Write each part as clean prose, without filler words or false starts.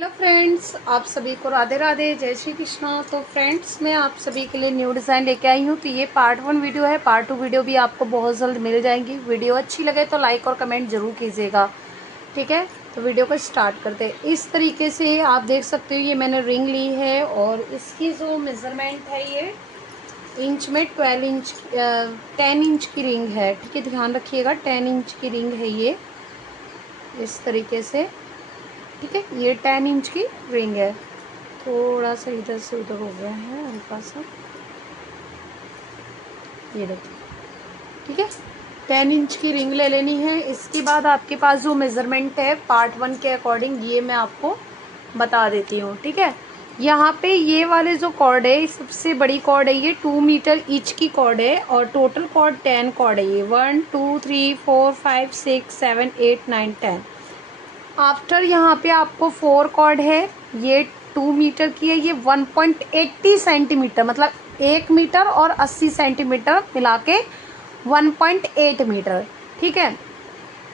Hello friends, आप सभी को राधे राधे, जय श्री कृष्णा। तो फ्रेंड्स, मैं आप सभी के लिए न्यू डिज़ाइन लेके आई हूँ। तो ये पार्ट 1 वीडियो है, पार्ट 2 वीडियो भी आपको बहुत जल्द मिल जाएंगी। वीडियो अच्छी लगे तो लाइक और कमेंट जरूर कीजिएगा, ठीक है। तो वीडियो को स्टार्ट करते हैं। इस तरीके से आप देख सकते हो, ये मैंने रिंग ली है और इसकी जो मेज़रमेंट है ये इंच में 10 इंच की रिंग है, ठीक है। ध्यान रखिएगा, 10 इंच की रिंग है ये, इस तरीके से, ठीक है। ये 10 इंच की रिंग है। थोड़ा सा इधर से उधर हो गया है हल्का सा, ये देखिए, ठीक है। 10 इंच की रिंग ले लेनी है। इसके बाद आपके पास जो मेज़रमेंट है पार्ट 1 के अकॉर्डिंग, ये मैं आपको बता देती हूँ, ठीक है। यहाँ पे ये वाले जो कॉर्ड है, सबसे बड़ी कॉर्ड है, ये 2 मीटर ईच की कॉर्ड है और टोटल कॉर्ड 10 कॉर्ड है। ये 1 2 3 4 5 6 7 8 9 10। आफ्टर यहाँ पे आपको 4 कॉर्ड है, ये 2 मीटर की है। ये 1.80 सेंटीमीटर, मतलब 1 मीटर और 80 सेंटीमीटर मिला के 1.8 मीटर, ठीक है।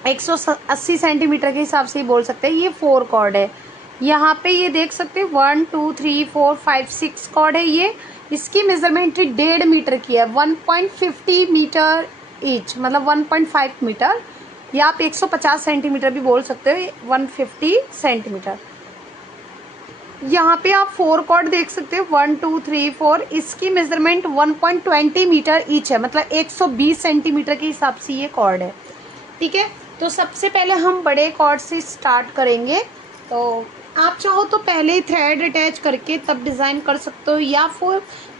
180 सेंटीमीटर के हिसाब से ही बोल सकते हैं। ये 4 कॉर्ड है। यहाँ पे ये देख सकते हैं 1 2 3 4 5 6 कॉर्ड है। ये इसकी मेजरमेंट 1.5 मीटर की है, 1.50 मीटर ईच, मतलब 1.5 मीटर, या आप 150 सेंटीमीटर भी बोल सकते हो, 150 सेंटीमीटर। यहाँ पे आप 4 कॉर्ड देख सकते हो, 1 2 3 4। इसकी मेजरमेंट 1.20 मीटर ईच है, मतलब 120 सेंटीमीटर के हिसाब से ये कॉर्ड है, ठीक है। तो सबसे पहले हम बड़े कॉर्ड से स्टार्ट करेंगे। तो आप चाहो तो पहले ही थ्रेड अटैच करके तब डिज़ाइन कर सकते हो,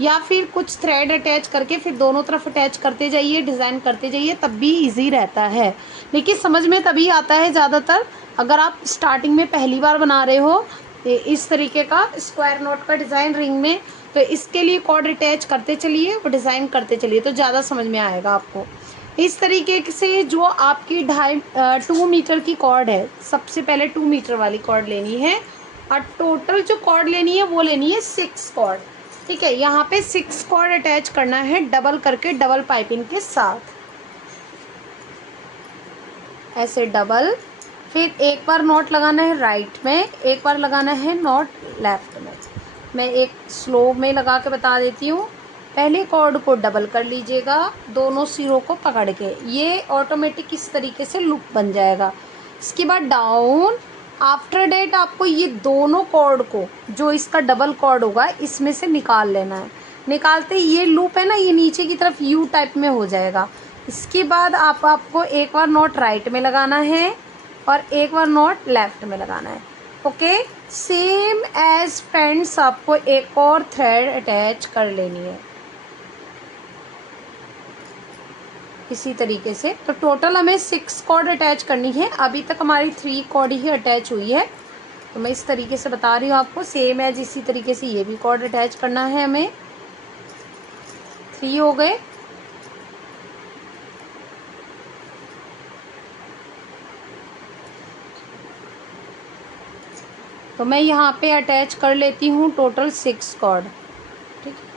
या फिर कुछ थ्रेड अटैच करके फिर दोनों तरफ अटैच करते जाइए, डिज़ाइन करते जाइए, तब भी इजी रहता है। लेकिन समझ में तभी आता है ज़्यादातर अगर आप स्टार्टिंग में पहली बार बना रहे हो इस तरीके का स्क्वायर नोट का डिज़ाइन रिंग में। तो इसके लिए कॉर्ड अटैच करते चलिए और डिज़ाइन करते चलिए, तो ज़्यादा समझ में आएगा आपको। इस तरीके से जो आपकी 2 मीटर की कॉर्ड है, सबसे पहले 2 मीटर वाली कॉर्ड लेनी है और टोटल जो कॉर्ड लेनी है वो लेनी है 6 कॉर्ड, ठीक है। यहाँ पे 6 कॉर्ड अटैच करना है डबल करके, डबल पाइपिंग के साथ, ऐसे डबल। फिर एक बार नॉट लगाना है राइट में, एक बार लगाना है नॉट लेफ्ट में। मैं एक स्लो में लगा के बता देती हूँ। पहले कॉर्ड को डबल कर लीजिएगा, दोनों सिरों को पकड़ के, ये ऑटोमेटिक इस तरीके से लूप बन जाएगा। इसके बाद डाउन। आफ्टर डेट आपको ये दोनों कॉर्ड को, जो इसका डबल कॉर्ड होगा, इसमें से निकाल लेना है। निकालते ये लूप है ना, ये नीचे की तरफ यू टाइप में हो जाएगा। इसके बाद आपको एक बार नॉट राइट में लगाना है और एक बार नॉट लेफ्ट में लगाना है, ओके। सेम एज फ्रेंड्स, आपको एक और थ्रेड अटैच कर लेनी है इसी तरीके से। तो टोटल हमें 6 कॉर्ड अटैच करनी है। अभी तक हमारी 3 कॉर्ड ही अटैच हुई है, तो मैं इस तरीके से बता रही हूँ आपको। सेम एज इसी तरीके से ये भी कॉर्ड अटैच करना है हमें। 3 हो गए। तो मैं यहाँ पे अटैच कर लेती हूँ टोटल 6 कॉर्ड, ठीक है।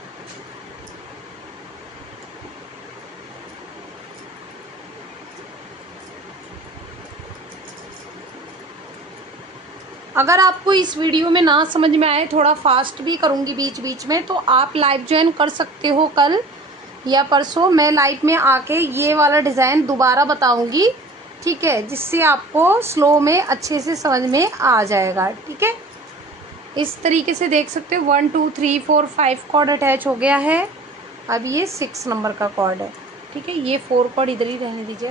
अगर आपको इस वीडियो में ना समझ में आए, थोड़ा फास्ट भी करूँगी बीच बीच में, तो आप लाइव ज्वाइन कर सकते हो कल या परसों। मैं लाइव में आके ये वाला डिज़ाइन दोबारा बताऊँगी, ठीक है, जिससे आपको स्लो में अच्छे से समझ में आ जाएगा, ठीक है। इस तरीके से देख सकते हो 1 2 3 4 5 कॉर्ड अटैच हो गया है। अब ये 6 नंबर का कॉर्ड है, ठीक है। ये 4 कॉर्ड इधर ही रहने दीजिए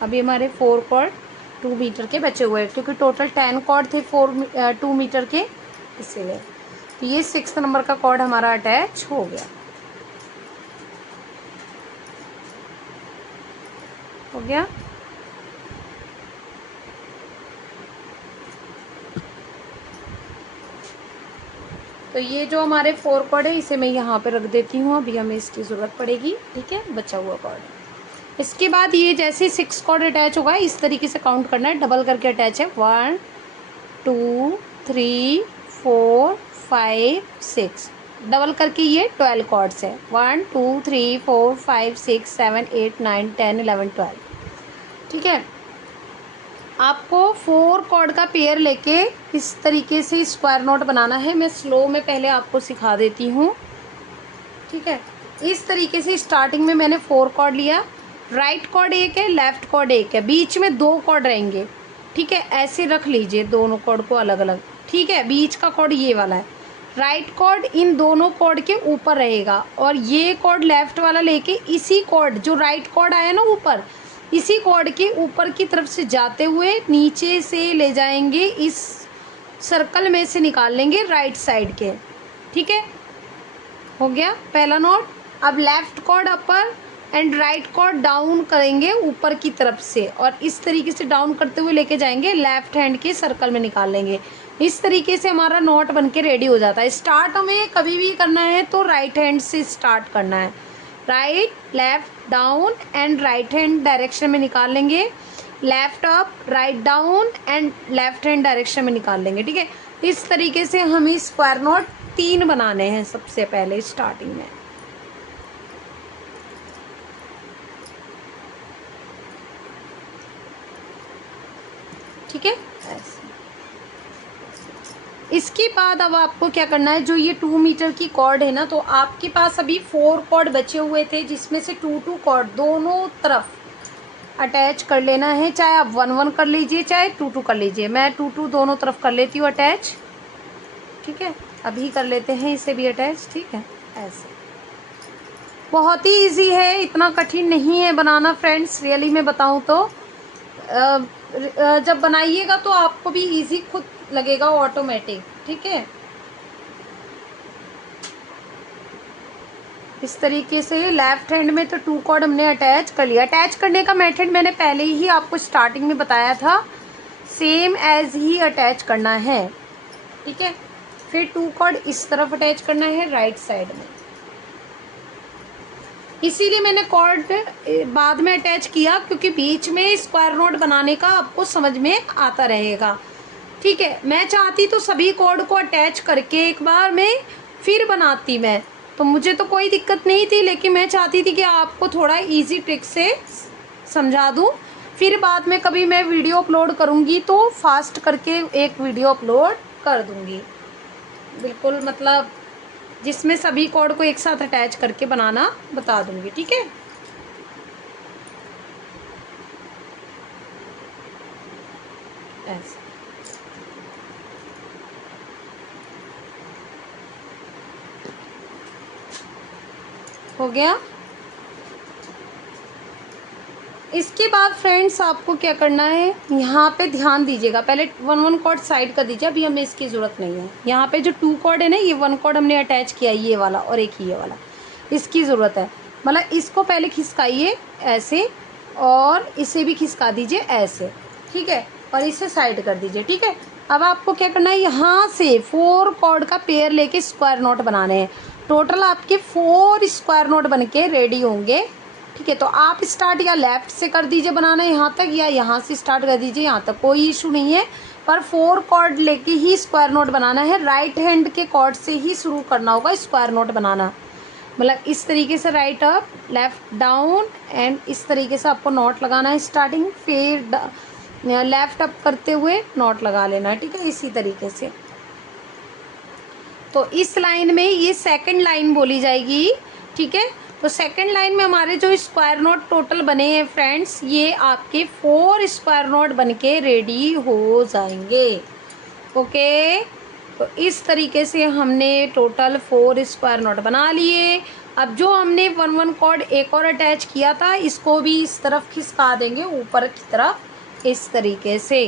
अभी हमारे 4 कॉर्ड 2 मीटर के बचे हुए हैं, क्योंकि टोटल 10 कॉर्ड थे 2 मीटर के, इसीलिए। तो ये 6 नंबर का कॉर्ड हमारा अटैच हो गया, हो गया। तो ये जो हमारे 4 कॉर्ड है, इसे मैं यहाँ पे रख देती हूँ, अभी हमें इसकी ज़रूरत पड़ेगी, ठीक है, बचा हुआ कॉर्ड। इसके बाद ये जैसे 6 कॉर्ड अटैच होगा, इस तरीके से काउंट करना है, डबल करके अटैच है। 1 2 3 4 5 6, डबल करके ये 12 कॉर्ड्स है। 1 2 3 4 5 6 7 8 9 10 11 12, ठीक है। आपको 4 कॉर्ड का पेयर लेके इस तरीके से स्क्वायर नोट बनाना है। मैं स्लो में पहले आपको सिखा देती हूँ, ठीक है। इस तरीके से स्टार्टिंग में मैंने 4 कॉर्ड लिया, राइट कॉर्ड एक है, लेफ्ट कॉर्ड एक है, बीच में 2 कॉर्ड रहेंगे, ठीक है। ऐसे रख लीजिए दोनों कॉर्ड को अलग अलग, ठीक है। बीच का कॉर्ड ये वाला है, राइट कॉर्ड इन दोनों कॉर्ड के ऊपर रहेगा, और ये कॉर्ड लेफ्ट वाला लेके इसी कॉर्ड जो राइट कॉर्ड आया ना ऊपर, इसी कॉर्ड के ऊपर की तरफ से जाते हुए नीचे से ले जाएंगे, इस सर्कल में से निकाल लेंगे राइट साइड के, ठीक है। हो गया पहला नोट। अब left chord upper and right chord down करेंगे ऊपर की तरफ से, और इस तरीके से डाउन करते हुए लेके जाएंगे, लेफ्ट हैंड के सर्कल में निकाल लेंगे। इस तरीके से हमारा नोट बनके रेडी हो जाता है। स्टार्ट हमें कभी भी करना है तो राइट हैंड से स्टार्ट करना है, right left down and right hand direction में निकाल लेंगे, left up write down and left hand direction में निकाल लेंगे, ठीक है। इस तरीके से हमें स्क्वायर नोट 3 बनाने हैं सबसे पहले स्टार्टिंग में। ठीक है, ऐसे। इसके बाद अब आपको क्या करना है, जो ये 2 मीटर की कॉर्ड है ना, तो आपके पास अभी 4 कॉर्ड बचे हुए थे, जिसमें से 2 कॉर्ड दोनों तरफ अटैच कर लेना है। चाहे आप 1 कर लीजिए, चाहे 2 कर लीजिए। मैं 2 दोनों तरफ कर लेती हूँ अटैच, ठीक है। अभी कर लेते हैं इसे भी अटैच, ठीक है। ऐसे बहुत ही इजी है, इतना कठिन नहीं है बनाना फ्रेंड्स। रियली मैं बताऊँ तो जब बनाइएगा तो आपको भी इजी खुद लगेगा, ऑटोमेटिक, ठीक है। इस तरीके से लेफ्ट हैंड में तो 2 कॉर्ड हमने अटैच कर लिया। अटैच करने का मेथड मैंने पहले ही आपको स्टार्टिंग में बताया था, सेम एज ही अटैच करना है, ठीक है। फिर 2 कॉर्ड इस तरफ अटैच करना है राइट साइड में, इसीलिए मैंने कॉर्ड बाद में अटैच किया, क्योंकि बीच में स्क्वायर नोट बनाने का आपको समझ में आता रहेगा, ठीक है। मैं चाहती तो सभी कॉर्ड को अटैच करके एक बार में फिर बनाती मैं, तो मुझे तो कोई दिक्कत नहीं थी, लेकिन मैं चाहती थी कि आपको थोड़ा इजी ट्रिक से समझा दूं। फिर बाद में कभी मैं वीडियो अपलोड करूंगी तो फास्ट करके एक वीडियो अपलोड कर दूंगी, बिल्कुल मतलब जिसमें सभी कॉर्ड को एक साथ अटैच करके बनाना बता दूंगी, ठीक है। ऐसे हो गया। इसके बाद फ्रेंड्स आपको क्या करना है, यहाँ पे ध्यान दीजिएगा, पहले 1 कॉर्ड साइड कर दीजिए, अभी हमें इसकी ज़रूरत नहीं है। यहाँ पे जो 2 कॉर्ड है ना, ये 1 कॉर्ड हमने अटैच किया, ये वाला और एक ये वाला, इसकी ज़रूरत है। मतलब इसको पहले खिसकाइए ऐसे, और इसे भी खिसका दीजिए ऐसे, ठीक है, और इसे साइड कर दीजिए, ठीक है। अब आपको क्या करना है, यहाँ से 4 कॉर्ड का पेयर लेके स्क्वायर नोट बनाने हैं। टोटल आपके 4 स्क्वायर नोट बन के रेडी होंगे, ठीक है। तो आप स्टार्ट या लेफ्ट से कर दीजिए बनाना यहाँ तक, या यहाँ से स्टार्ट कर दीजिए यहाँ तक, कोई इशू नहीं है, पर 4 कॉर्ड लेके ही स्क्वायर नोट बनाना है। राइट हैंड के कॉर्ड से ही शुरू करना होगा स्क्वायर नोट बनाना, मतलब इस तरीके से right up left down and इस तरीके से आपको नोट लगाना है स्टार्टिंग, फिर लेफ्ट अप करते हुए नोट लगा लेना है, ठीक है, इसी तरीके से। तो इस लाइन में ये सेकंड लाइन बोली जाएगी, ठीक है। तो सेकंड लाइन में हमारे जो स्क्वायर नोट टोटल बने हैं फ्रेंड्स, ये आपके 4 स्क्वायर नोट बनके रेडी हो जाएंगे, ओके। तो इस तरीके से हमने टोटल 4 स्क्वायर नोट बना लिए। अब जो हमने 1 कॉर्ड एक और अटैच किया था, इसको भी इस तरफ खिसका देंगे ऊपर की तरफ, इस तरीके से।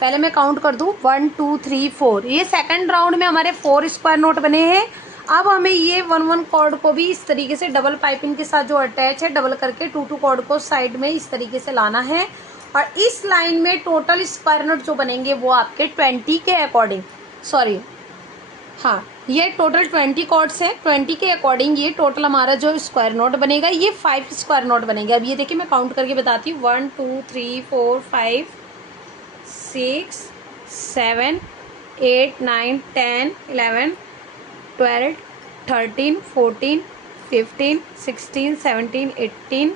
पहले मैं काउंट कर दूं, 1 2 3 4। ये सेकंड राउंड में हमारे 4 स्क्वायर नोट बने हैं। अब हमें ये 1 कॉर्ड को भी इस तरीके से डबल पाइपिंग के साथ जो अटैच है, डबल करके 2 कॉर्ड को साइड में इस तरीके से लाना है। और इस लाइन में टोटल स्क्वायर नोट जो बनेंगे वो आपके 20 के अकॉर्डिंग, सॉरी हाँ, ये टोटल 20 कॉर्ड्स हैं, 20 के अकॉर्डिंग ये टोटल हमारा जो स्क्वायर नोट बनेगा, ये 5 स्क्वायर नोट बनेंगे। अब ये देखिए मैं काउंट करके बताती हूँ, 1 2 3 4 5 6 7 8 9 10 11 12 13 14 15 16 17 18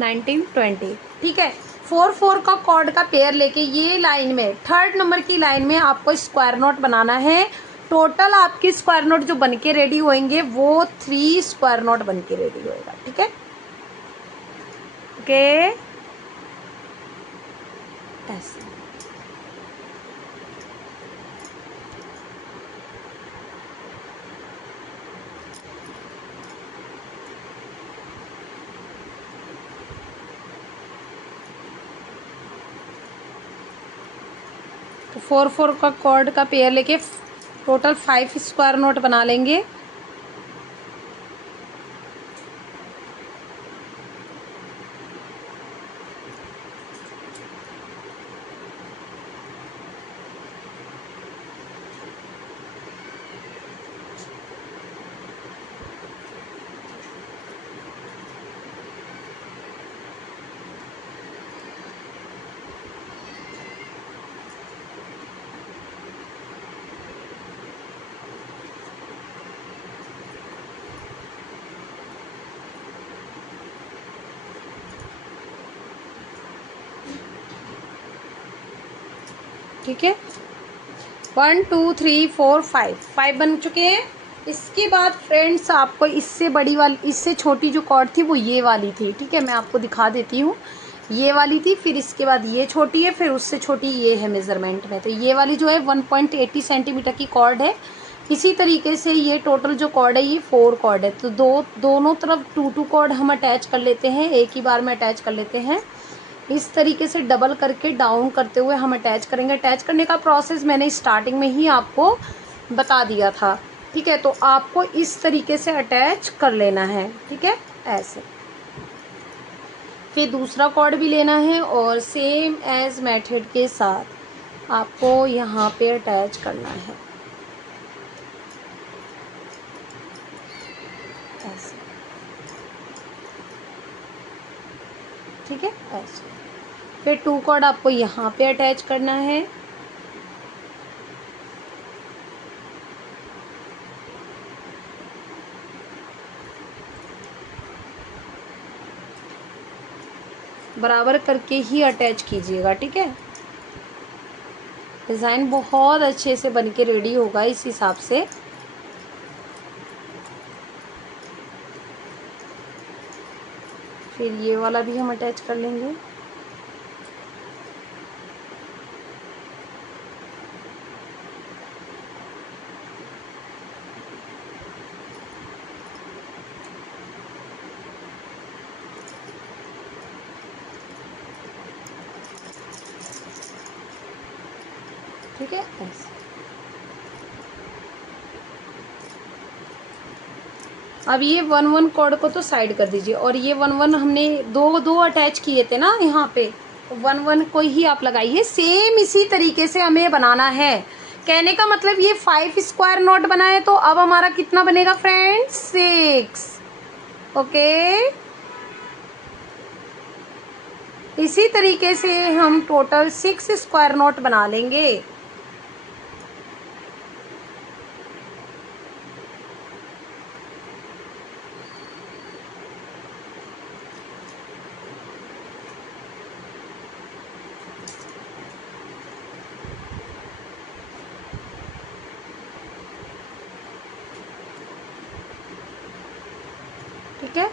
19 20, ठीक है। फोर फोर का कॉर्ड का पेयर लेके ये लाइन में, थर्ड नंबर की लाइन में आपको स्क्वायर नोट बनाना है। टोटल आपकी स्क्वायर नोट जो बन के रेडी होंगे वो 3 स्क्वायर नोट बन के रेडी होएगा। ठीक है, ओके, ऐसे। तो 4 4 का कॉर्ड का पेयर लेके टोटल 5 स्क्वायर नोट बना लेंगे। ठीक है, 1 2 3 4 5 बन चुके हैं। इसके बाद फ्रेंड्स आपको इससे बड़ी वाली, इससे छोटी जो कॉर्ड थी वो ये वाली थी। ठीक है, मैं आपको दिखा देती हूँ। ये वाली थी, फिर इसके बाद ये छोटी है, फिर उससे छोटी ये है मेज़रमेंट में। तो ये वाली जो है 1.80 सेंटीमीटर की कॉर्ड है। इसी तरीके से ये टोटल जो कॉर्ड है ये 4 कॉर्ड है। तो दोनों तरफ 2 कॉर्ड हम अटैच कर लेते हैं, एक ही बार में अटैच कर लेते हैं। इस तरीके से डबल करके डाउन करते हुए हम अटैच करेंगे। अटैच करने का प्रोसेस मैंने स्टार्टिंग में ही आपको बता दिया था। ठीक है, तो आपको इस तरीके से अटैच कर लेना है। ठीक है, ऐसे। फिर दूसरा कॉर्ड भी लेना है और सेम एज मेथड के साथ आपको यहाँ पे अटैच करना है, ऐसे। ठीक है, ऐसे। फिर 2 कॉर्ड आपको यहाँ पे अटैच करना है। बराबर करके ही अटैच कीजिएगा। ठीक है, डिज़ाइन बहुत अच्छे से बन के रेडी होगा इस हिसाब से। फिर ये वाला भी हम अटैच कर लेंगे। ठीक है, ऐसे। अब ये 1 1 कॉर्ड को तो साइड कर दीजिए, और ये 1 1 हमने दो अटैच किए थे ना यहाँ पे, तो 1 1 को ही आप लगाइए। सेम इसी तरीके से हमें बनाना है। कहने का मतलब ये 5 स्क्वायर नोट बना है, तो अब हमारा कितना बनेगा फ्रेंड्स? 6। ओके, इसी तरीके से हम टोटल 6 स्क्वायर नोट बना लेंगे। ठीक है,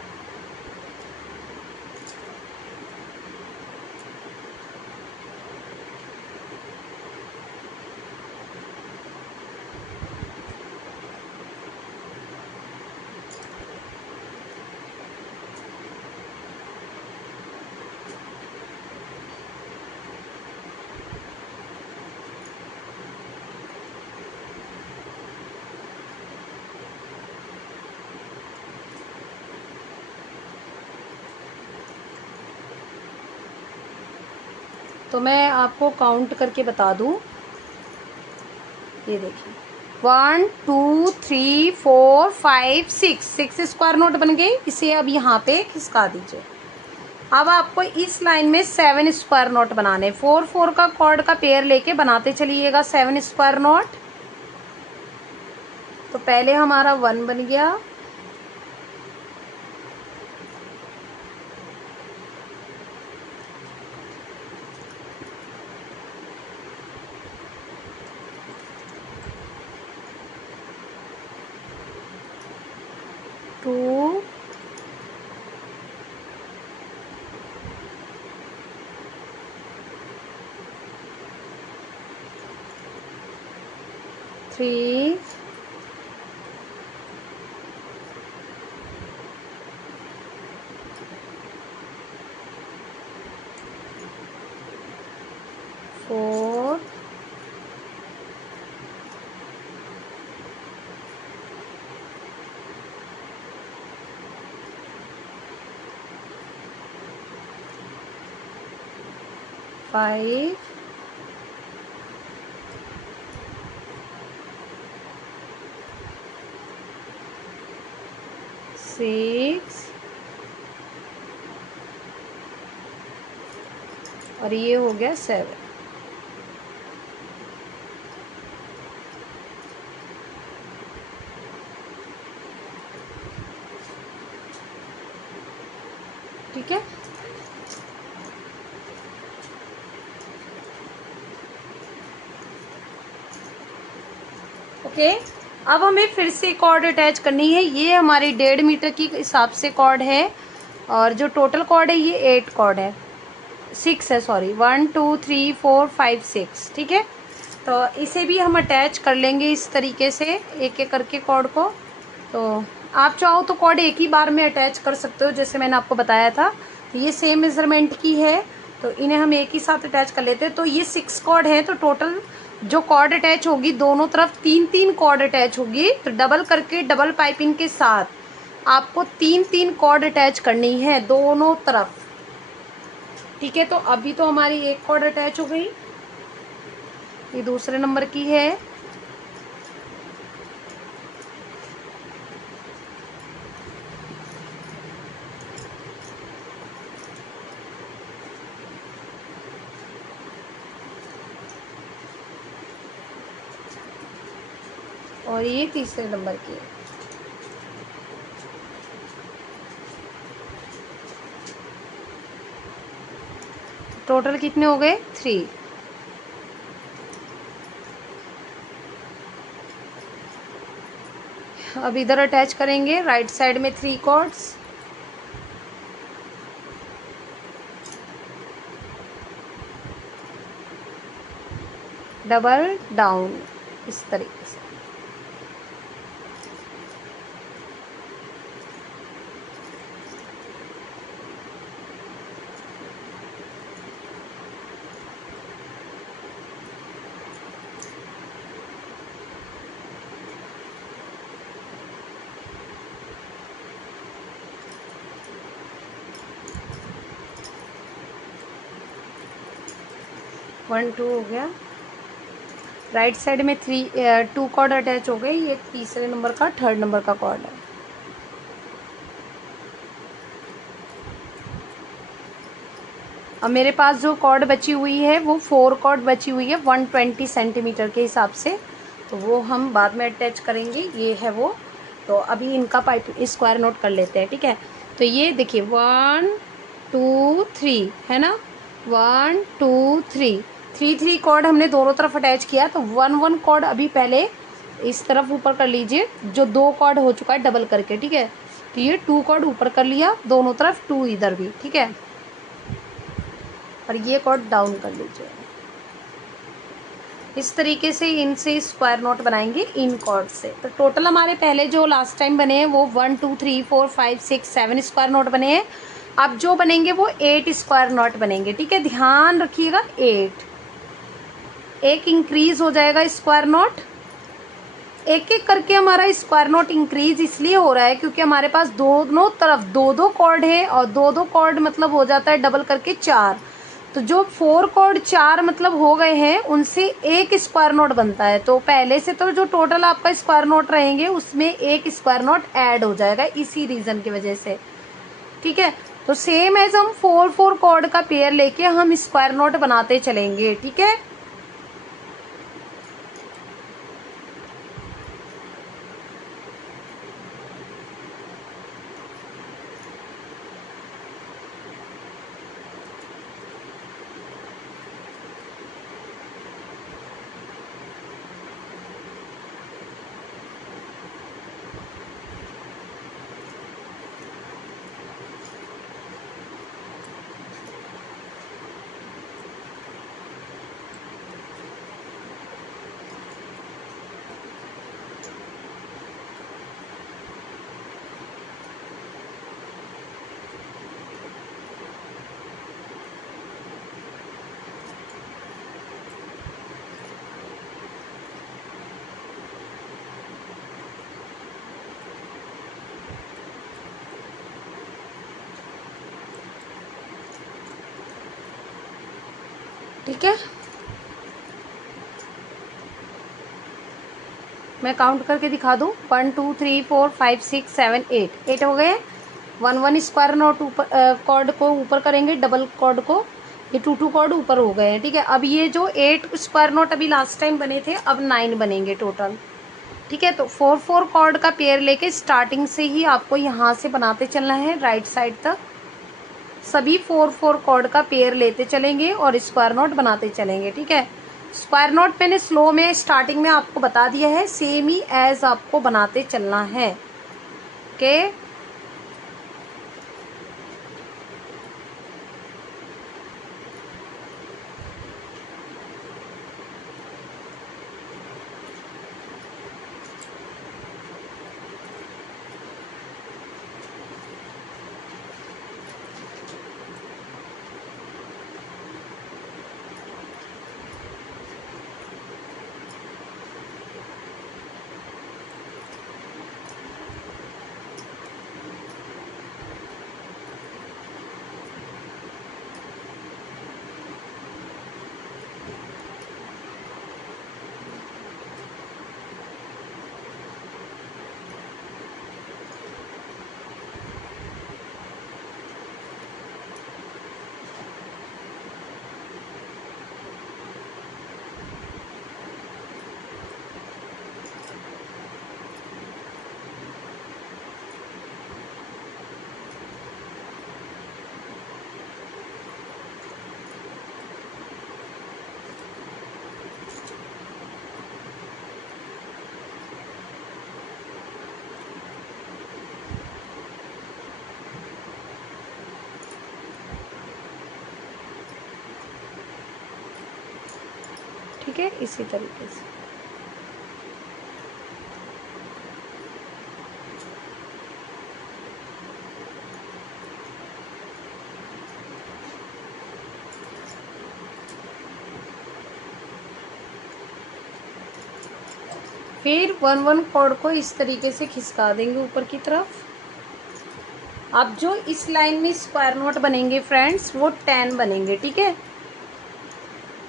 तो मैं आपको काउंट करके बता दूं। ये देखिए, 1 2 3 4 5 6 स्क्वायर नोट बन गए। इसे अब यहाँ पे खिसका दीजिए। अब आपको इस लाइन में 7 स्क्वायर नोट बनाने। 4 4 का कॉर्ड का पेयर लेके बनाते चलिएगा 7 स्क्वायर नोट। तो पहले हमारा 1 बन गया, 2 3 4 5 6 और ये हो गया 7। ठीक है, ओके। अब हमें फिर से कॉर्ड अटैच करनी है। ये हमारी 1.5 मीटर की हिसाब से कॉर्ड है और जो टोटल कॉर्ड है ये 8 कॉर्ड है, 6 है, सॉरी, 1 2 3 4 5 6। ठीक है, तो इसे भी हम अटैच कर लेंगे इस तरीके से, एक एक करके कॉर्ड को। तो आप चाहो तो कॉर्ड एक ही बार में अटैच कर सकते हो, जैसे मैंने आपको बताया था। तो ये सेम मेजरमेंट की है, तो इन्हें हम एक ही साथ अटैच कर लेते हैं। तो ये 6 कॉर्ड है, तो टोटल जो कॉर्ड अटैच होगी दोनों तरफ 3-3 कॉर्ड अटैच होगी। तो डबल करके, डबल पाइपिंग के साथ आपको 3-3 कॉर्ड अटैच करनी है दोनों तरफ। ठीक है, तो अभी तो हमारी एक कॉर्ड अटैच हो गई, ये दूसरे नंबर की है। और ये तीसरे नंबर की है। टोटल कितने हो गए? 3। अब इधर अटैच करेंगे राइट साइड में 3 कॉर्ड्स। डबल डाउन इस तरीके से। वन टू हो गया। राइट साइड में 2 कॉर्ड अटैच हो गए। ये तीसरे नंबर का, थर्ड नंबर का कॉर्ड है। अब मेरे पास जो कॉर्ड बची हुई है वो 4 कॉर्ड बची हुई है 120 सेंटीमीटर के हिसाब से, तो वो हम बाद में अटैच करेंगे। ये है वो। तो अभी इनका पाइप स्क्वायर नोट कर लेते हैं। ठीक है, तो ये देखिए 1 2 3 है ना, 1 2 3, 3 कॉर्ड हमने दोनों तरफ अटैच किया। तो 1 कॉर्ड अभी पहले इस तरफ ऊपर कर लीजिए, जो 2 कॉर्ड हो चुका है डबल करके। ठीक है, तो ये 2 कॉर्ड ऊपर कर लिया दोनों तरफ, 2 इधर भी। ठीक है, और ये कॉर्ड डाउन कर लीजिए। इस तरीके से इनसे स्क्वायर नोट बनाएंगे इन कॉर्ड से। तो टोटल हमारे पहले जो लास्ट टाइम बने हैं वो 1 2 3 4 5 6 7 स्क्वायर नोट बने हैं। अब जो बनेंगे वो 8 स्क्वायर नोट बनेंगे। ठीक है, ध्यान रखिएगा, 8 एक इंक्रीज हो जाएगा स्क्वायर नोट। एक एक करके हमारा स्क्वायर नोट इंक्रीज इसलिए हो रहा है क्योंकि हमारे पास दोनों तरफ 2-2 कॉर्ड है, और 2-2 कॉर्ड मतलब हो जाता है डबल करके 4। तो जो 4 कॉर्ड 4 मतलब हो गए हैं, उनसे एक स्क्वायर नोट बनता है। तो पहले से तो जो टोटल आपका स्क्वायर नोट रहेंगे उसमें एक स्क्वायर नोट ऐड हो जाएगा, इसी रीजन की वजह से। ठीक है, तो सेम एज हम 4-4 कॉर्ड का पेयर लेके हम स्क्वायर नोट बनाते चलेंगे। ठीक है, ठीक है, मैं काउंट करके दिखा दूँ। 1 2 3 4 5 6 7 8, 8 हो गए। 1 स्क्वायर नॉट ऊपर कॉर्ड को ऊपर करेंगे, डबल कॉर्ड को, ये 2 कॉर्ड ऊपर हो गए हैं। ठीक है, अब ये जो 8 स्क्वायर नॉट अभी लास्ट टाइम बने थे, अब 9 बनेंगे टोटल। ठीक है, तो 4 कॉर्ड का पेयर लेके स्टार्टिंग से ही आपको यहाँ से बनाते चलना है राइट साइड तक। सभी 4 कॉर्ड का पेयर लेते चलेंगे और स्क्वायर नॉट बनाते चलेंगे। ठीक है, स्क्वायर नॉट मैंने स्लो में स्टार्टिंग में आपको बता दिया है, सेम ही एज आपको बनाते चलना है। ओके, ठीक है, इसी तरीके से। फिर 1 कॉर्ड को इस तरीके से खिसका देंगे ऊपर की तरफ। अब जो इस लाइन में स्क्वायर नॉट बनेंगे फ्रेंड्स, वो 10 बनेंगे। ठीक है,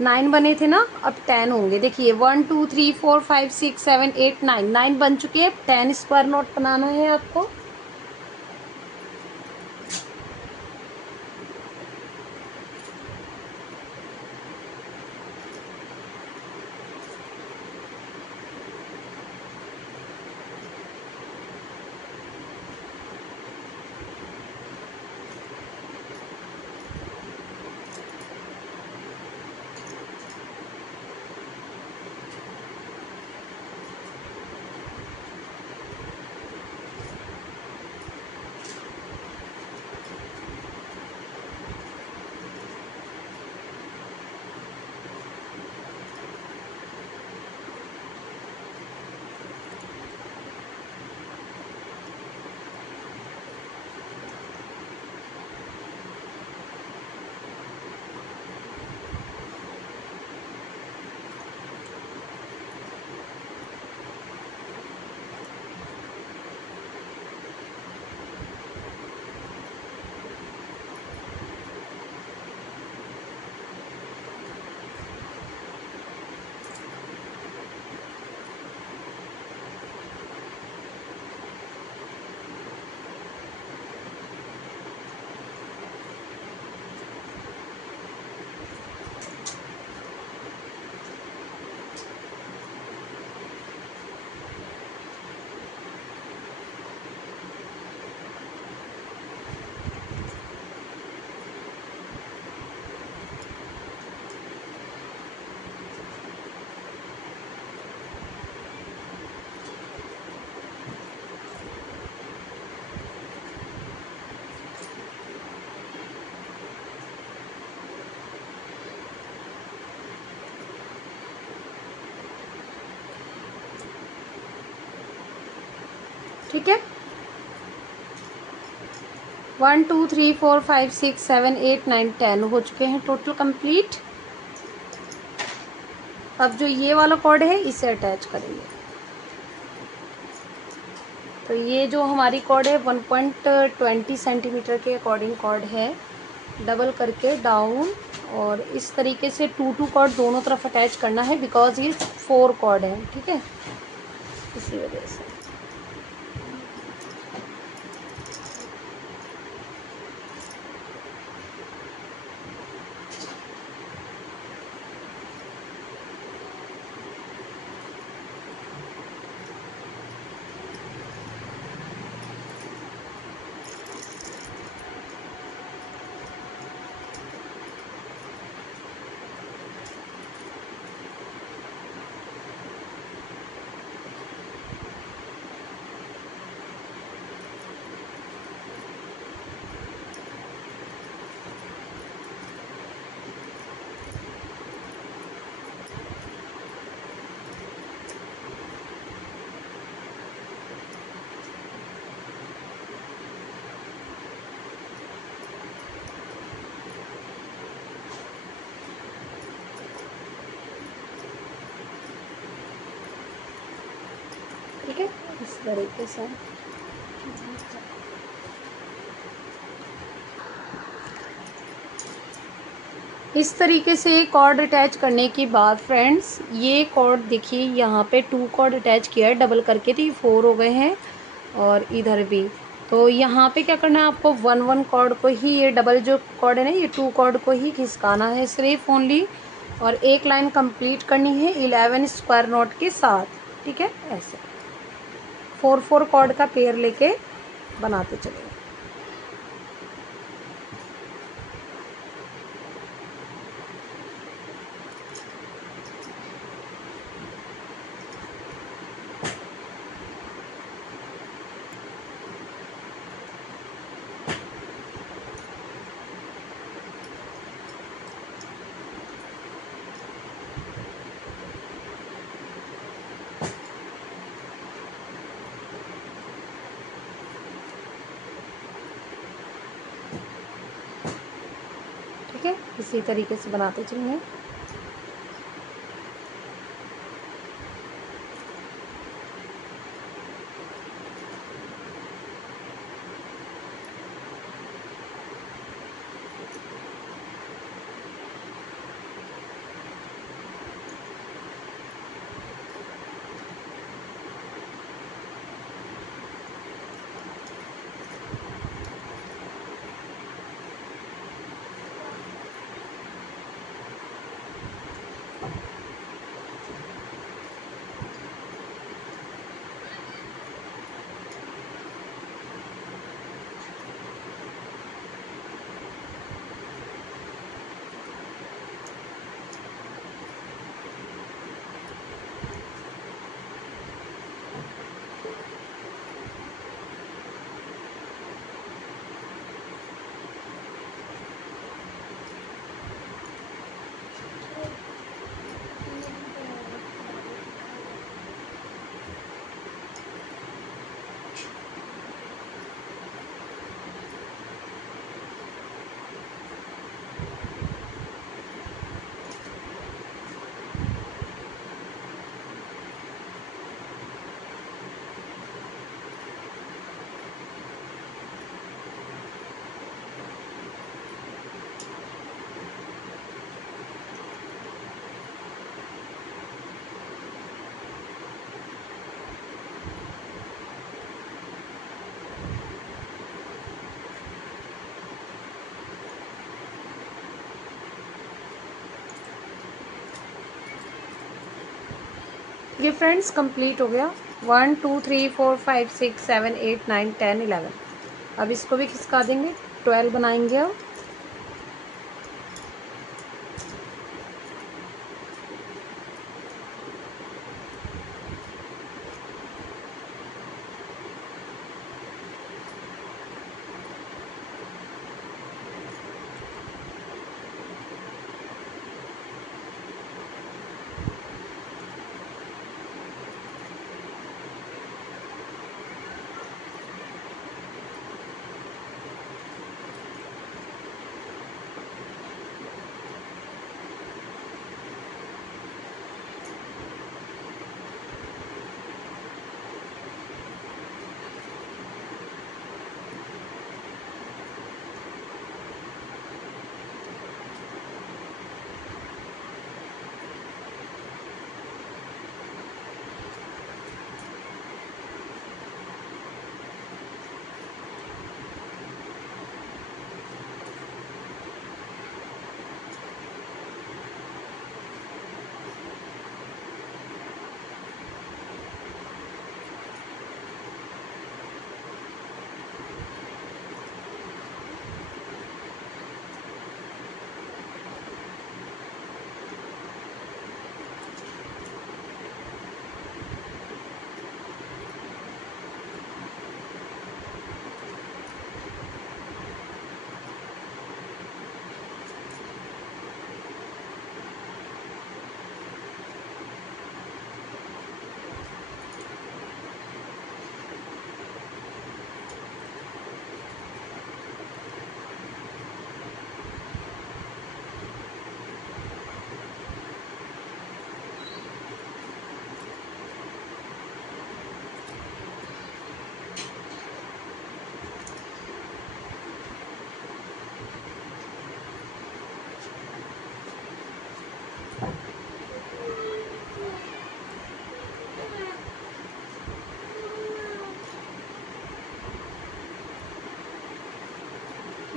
9 बने थे ना, अब 10 होंगे। देखिए 1 2 3 4 5 6 7 8 9, 9 बन चुके हैं। 10 स्क्वायर नॉट बनाना है आपको। ठीक है, 1 2 3 4 5 6 7 8 9 10 हो चुके हैं टोटल कंप्लीट। अब जो ये वाला कॉर्ड है इसे अटैच करेंगे। तो ये जो हमारी कॉर्ड है 1.20 सेंटीमीटर के अकॉर्डिंग कॉर्ड है। डबल करके डाउन और इस तरीके से 2 कॉर्ड दोनों तरफ अटैच करना है, बिकॉज ये 4 कॉर्ड है, ठीक है, इसी वजह से। ठीक है, इस तरीके से। इस तरीके से कॉर्ड अटैच करने के बाद फ्रेंड्स, ये कॉर्ड देखिए यहाँ पे 2 कॉर्ड अटैच किया है डबल करके, तो ये 4 हो गए हैं, और इधर भी। तो यहाँ पे क्या करना है आपको, 1 कॉर्ड को ही, ये डबल जो कॉर्ड है ना, ये 2 कॉर्ड को ही खिसकाना है सिर्फ ओनली, और एक लाइन कंप्लीट करनी है 11 स्क्वायर नॉट के साथ, ठीक है। ऐसे 4 कॉर्ड का पेयर लेके बनाते चलेंगे। ठीक है, इसी तरीके से बनाते चलेंगे। ये फ्रेंड्स कंप्लीट हो गया। 1 2 3 4 5 6 7 8 9 10 11। अब इसको भी खिसका देंगे, 12 बनाएंगे अब।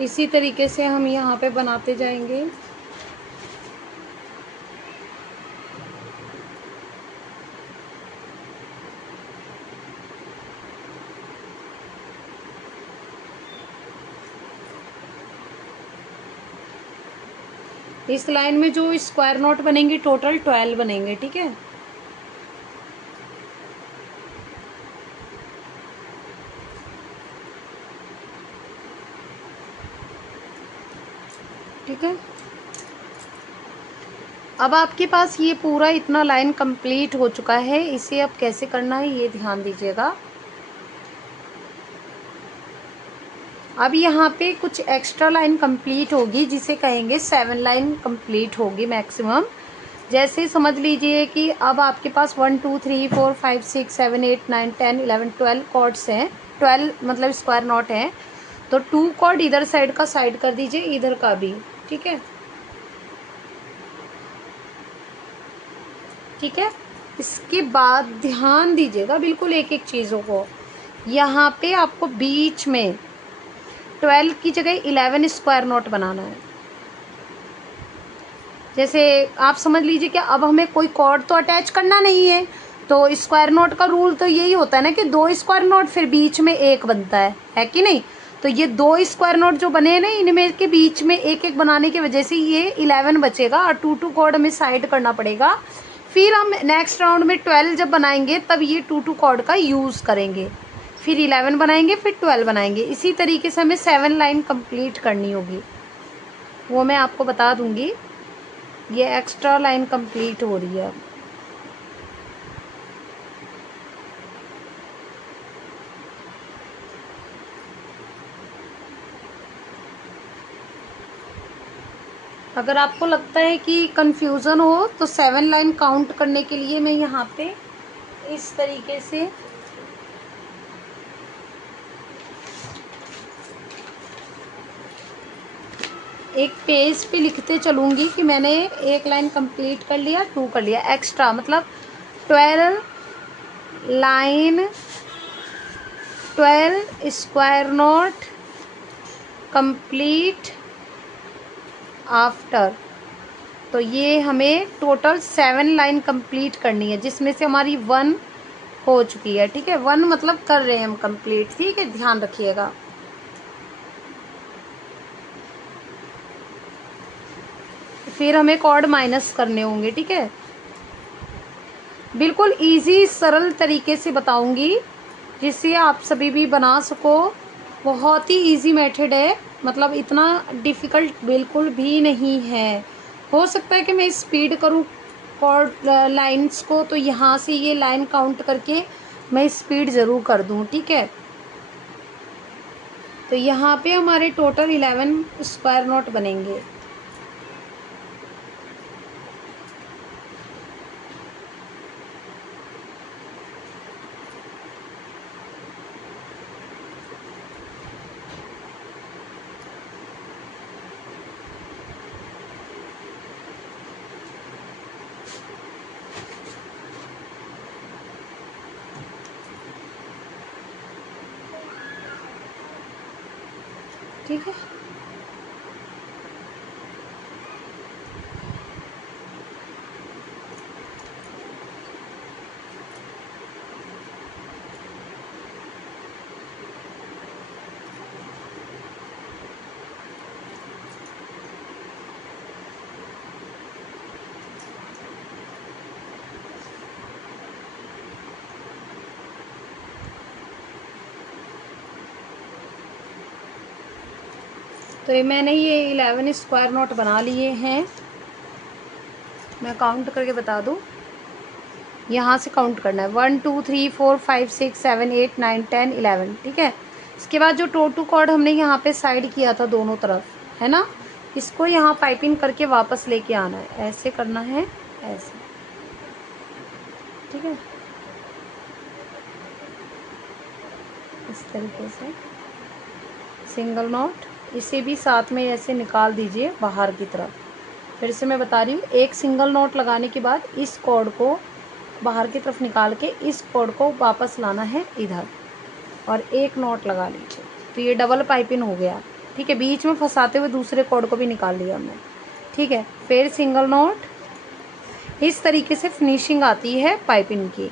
इसी तरीके से हम यहाँ पे बनाते जाएंगे। इस लाइन में जो स्क्वायर नॉट बनेंगे टोटल 12 बनेंगे, ठीक है। ठीक है, अब आपके पास ये पूरा इतना लाइन कंप्लीट हो चुका है। इसे अब कैसे करना है ये ध्यान दीजिएगा। अब यहाँ पे कुछ एक्स्ट्रा लाइन कंप्लीट होगी जिसे कहेंगे 7 लाइन कंप्लीट होगी मैक्सिमम। जैसे समझ लीजिए कि अब आपके पास 1 2 3 4 5 6 7 8 9 10 11 12 कॉर्ड्स हैं, 12 मतलब स्क्वायर नॉट हैं। तो 2 कॉर्ड इधर साइड का साइड कर दीजिए, इधर का भी, ठीक है। ठीक है, इसके बाद ध्यान दीजिएगा बिल्कुल एक एक चीज़ों को। यहाँ पे आपको बीच में 12 की जगह 11 स्क्वायर नॉट बनाना है। जैसे आप समझ लीजिए कि अब हमें कोई कॉर्ड तो अटैच करना नहीं है, तो स्क्वायर नॉट का रूल तो यही होता है ना कि 2 स्क्वायर नॉट फिर बीच में एक बनता है कि नहीं। तो ये 2 स्क्वायर नॉट जो बने हैं ना, इनमें के बीच में एक एक बनाने की वजह से ये 11 बचेगा और 2 कॉर्ड हमें साइड करना पड़ेगा। फिर हम नेक्स्ट राउंड में 12 जब बनाएंगे तब ये 2 कॉर्ड का यूज़ करेंगे, फिर 11 बनाएंगे, फिर 12 बनाएंगे। इसी तरीके से हमें 7 लाइन कंप्लीट करनी होगी, वो मैं आपको बता दूंगी। ये एक्स्ट्रा लाइन कंप्लीट हो रही है। अगर आपको लगता है कि कंफ्यूजन हो तो 7 लाइन काउंट करने के लिए मैं यहाँ पे इस तरीके से एक पेज पे लिखते चलूँगी कि मैंने एक लाइन कंप्लीट कर लिया, 2 कर लिया। एक्स्ट्रा मतलब 12 line 12 square not complete after. तो ये हमें टोटल 7 लाइन कंप्लीट करनी है, जिसमें से हमारी 1 हो चुकी है। ठीक है, 1 मतलब कर रहे हैं हम कंप्लीट। ठीक है, ध्यान रखिएगा। फिर हमें कॉर्ड माइनस करने होंगे। ठीक है, बिल्कुल इजी सरल तरीके से बताऊंगी जिससे आप सभी भी बना सको। बहुत ही इजी मेथड है, मतलब इतना डिफ़िकल्ट बिल्कुल भी नहीं है। हो सकता है कि मैं स्पीड करूं कॉर्ड लाइंस को, तो यहाँ से ये लाइन काउंट करके मैं स्पीड ज़रूर कर दूं। ठीक है, तो यहाँ पे हमारे टोटल 11 स्क्वायर नॉट बनेंगे। ठीक है, तो ये मैंने ये 11 स्क्वायर नॉट बना लिए हैं। मैं काउंट करके बता दूं, यहाँ से काउंट करना है 1 2 3 4 5 6 7 8 9 10 11। ठीक है, इसके बाद जो टू कॉर्ड हमने यहाँ पे साइड किया था दोनों तरफ, है ना, इसको यहाँ पाइपिंग करके वापस लेके आना है। ऐसे करना है, ऐसे। ठीक है, इस तरीके से सिंगल नॉट, इसे भी साथ में ऐसे निकाल दीजिए बाहर की तरफ। फिर से मैं बता रही हूँ, एक सिंगल नॉट लगाने के बाद इस कॉर्ड को बाहर की तरफ निकाल के इस कॉर्ड को वापस लाना है इधर और एक नॉट लगा लीजिए। तो ये डबल पाइपिंग हो गया। ठीक है, बीच में फंसाते हुए दूसरे कॉर्ड को भी निकाल लिया हमने। ठीक है, फिर सिंगल नॉट। इस तरीके से फिनिशिंग आती है पाइपिंग की।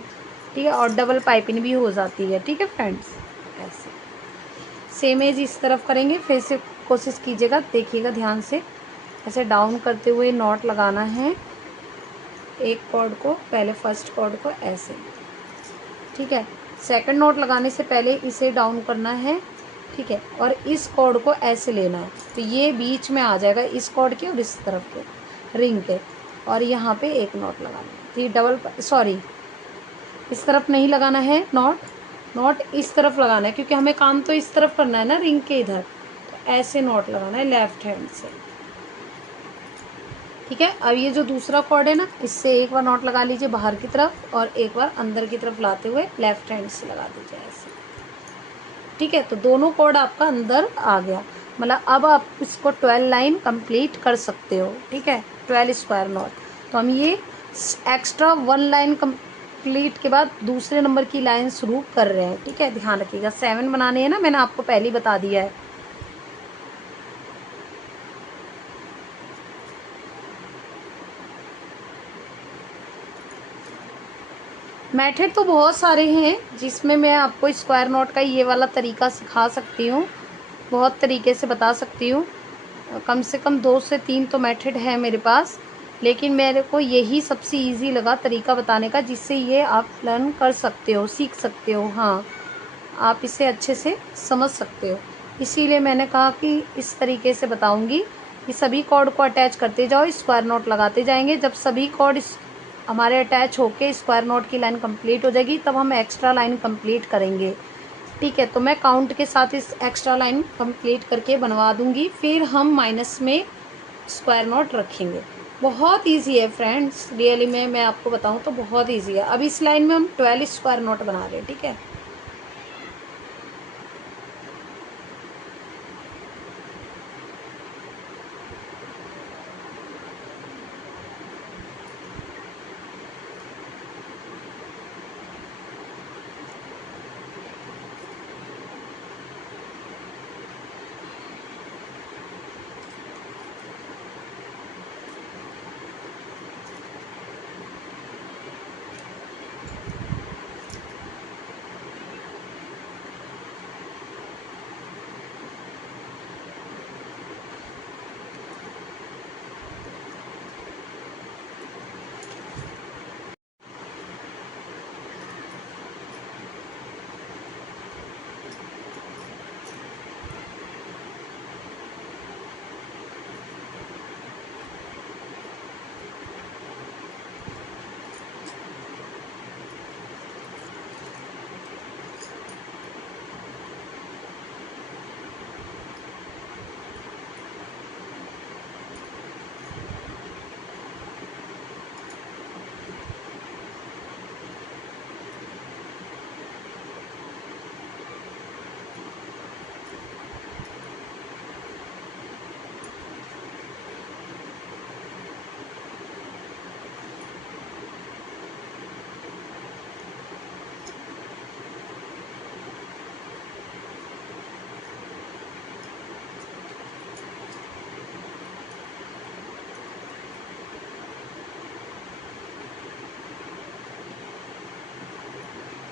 ठीक है, और डबल पाइपिंग भी हो जाती है। ठीक है फ्रेंड्स, ऐसे सेम एज इस तरफ करेंगे। फिर से कोशिश कीजिएगा, देखिएगा ध्यान से, ऐसे डाउन करते हुए नॉट लगाना है एक कॉर्ड को, पहले फर्स्ट कॉर्ड को ऐसे। ठीक है, सेकंड नोट लगाने से पहले इसे डाउन करना है। ठीक है, और इस कॉर्ड को ऐसे लेना है, तो ये बीच में आ जाएगा इस कॉर्ड के और इस तरफ के रिंग के, और यहाँ पे एक नॉट लगाना है। तो ये डबल, सॉरी इस तरफ नहीं लगाना है नॉट, नॉट इस तरफ लगाना है, क्योंकि हमें काम तो इस तरफ करना है ना रिंग के इधर। तो ऐसे नॉट लगाना है लेफ्ट हैंड से। ठीक है, अब ये जो दूसरा कॉर्ड है ना, इससे एक बार नॉट लगा लीजिए बाहर की तरफ, और एक बार अंदर की तरफ लाते हुए लेफ्ट हैंड से लगा दीजिए ऐसे। ठीक है, तो दोनों कॉर्ड आपका अंदर आ गया, मतलब अब आप इसको 12 लाइन कंप्लीट कर सकते हो। ठीक है, 12 स्क्वायर नॉट। तो हम ये एक्स्ट्रा 1 लाइन कंप्लीट के बाद दूसरे नंबर की लाइन शुरू कर रहे हैं। ठीक है, ध्यान रखिएगा 7 बनाने हैं ना, मैंने आपको पहले ही बता दिया है। मेथड तो बहुत सारे हैं, जिसमें मैं आपको स्क्वायर नॉट का ये वाला तरीका सिखा सकती हूँ, बहुत तरीके से बता सकती हूँ। कम से कम 2 से 3 तो मेथड है मेरे पास, लेकिन मेरे को यही सबसे इजी लगा तरीका बताने का, जिससे ये आप लर्न कर सकते हो, सीख सकते हो। हाँ, आप इसे अच्छे से समझ सकते हो, इसीलिए मैंने कहा कि इस तरीके से बताऊंगी कि सभी कॉर्ड को अटैच करते जाओ, स्क्वायर नॉट लगाते जाएंगे। जब सभी कॉर्ड हमारे अटैच होके स्क्वायर नॉट की लाइन कंप्लीट हो जाएगी, तब हम एक्स्ट्रा लाइन कंप्लीट करेंगे। ठीक है, तो मैं काउंट के साथ इस एक्स्ट्रा लाइन कंप्लीट करके बनवा दूंगी, फिर हम माइनस में स्क्वायर नॉट रखेंगे। बहुत इजी है फ्रेंड्स, रियली में मैं आपको बताऊं तो बहुत इजी है। अब इस लाइन में हम 12 स्क्वायर नॉट बना रहे हैं। ठीक है,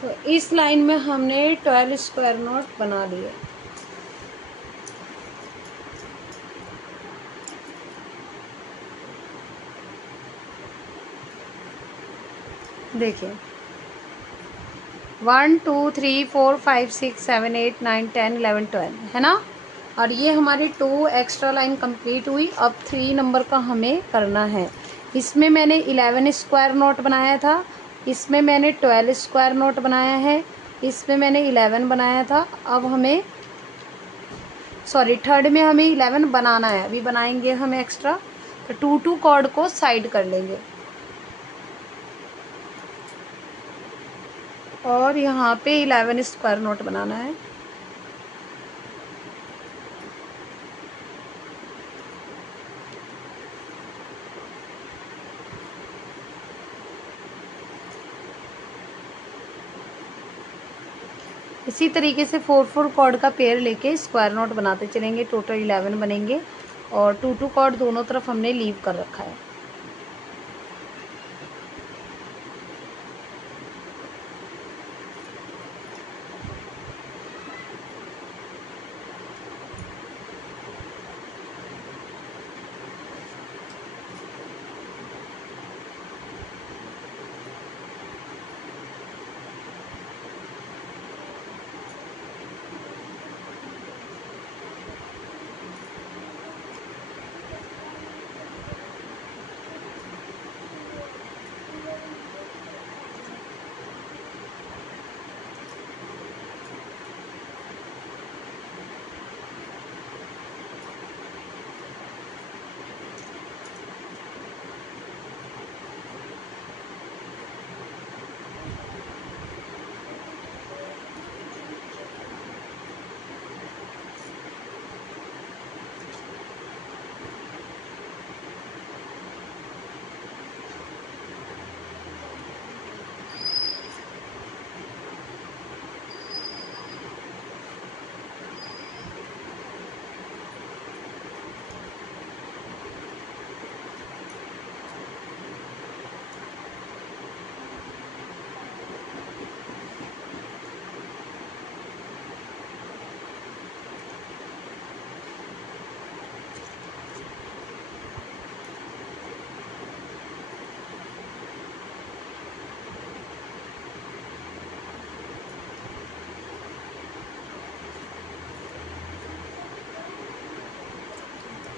तो इस लाइन में हमने 12 स्क्वायर नॉट बना लिए। देखिए 1 2 3 4 5 6 7 8 9 10 11 12 है ना, और ये हमारी 2 एक्स्ट्रा लाइन कंप्लीट हुई। अब 3 नंबर का हमें करना है। इसमें मैंने 11 स्क्वायर नॉट बनाया था, इसमें मैंने 12 स्क्वायर नॉट बनाया है, इसमें मैंने 11 बनाया था। अब हमें सॉरी थर्ड में हमें 11 बनाना है, अभी बनाएंगे हम एक्स्ट्रा। तो 2 2 कॉर्ड को साइड कर लेंगे, और यहाँ पे 11 स्क्वायर नॉट बनाना है। इसी तरीके से 4-4 कॉर्ड का पेयर लेके स्क्वायर नॉट बनाते चलेंगे। टोटल 11 बनेंगे और 2-2 कॉर्ड दोनों तरफ हमने लीव कर रखा है।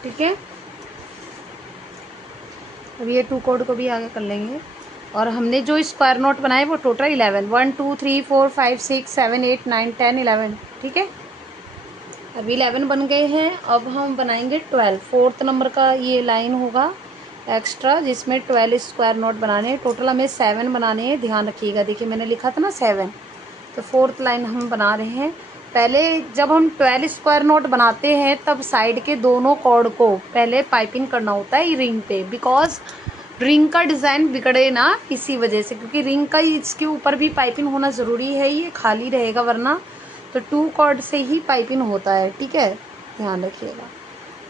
ठीक है, अब ये 2 कॉर्ड को भी आगे कर लेंगे। और हमने जो स्क्वायर नॉट बनाए वो टोटल 11, 1 2 3 4 5 6 7 8 9 10 11। ठीक है, अभी 11 बन गए हैं। अब हम बनाएंगे 12, 4th नंबर का ये लाइन होगा एक्स्ट्रा, जिसमें 12 स्क्वायर नॉट बनाने हैं। टोटल हमें 7 बनाने हैं, ध्यान रखिएगा। देखिए मैंने लिखा था ना 7, तो 4th लाइन हम बना रहे हैं। पहले जब हम 12 स्क्वायर नॉट बनाते हैं तब साइड के दोनों कॉर्ड को पहले पाइपिंग करना होता है रिंग पे, बिकॉज रिंग का डिज़ाइन बिगड़े ना इसी वजह से, क्योंकि रिंग का इसके ऊपर भी पाइपिंग होना ज़रूरी है, ये खाली रहेगा वरना। तो 2 कॉर्ड से ही पाइपिंग होता है। ठीक है, ध्यान रखिएगा।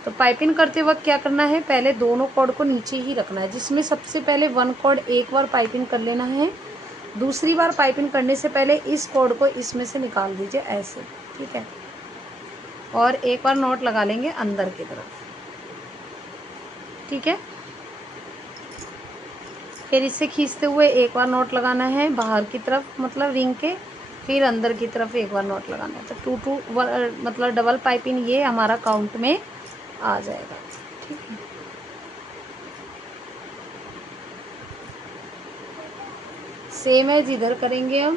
तो पाइपिंग करते वक्त क्या करना है, पहले दोनों कॉर्ड को नीचे ही रखना है, जिसमें सबसे पहले 1 कॉर्ड एक बार पाइपिंग कर लेना है। दूसरी बार पाइपिंग करने से पहले इस कॉर्ड को इसमें से निकाल दीजिए ऐसे। ठीक है, और एक बार नॉट लगा लेंगे अंदर की तरफ। ठीक है, फिर इसे खींचते हुए एक बार नॉट लगाना है बाहर की तरफ, मतलब रिंग के, फिर अंदर की तरफ एक बार नॉट लगाना है। तो 2 मतलब डबल पाइपिंग ये हमारा काउंट में आ जाएगा। ठीक है, सेम एज इधर करेंगे हम।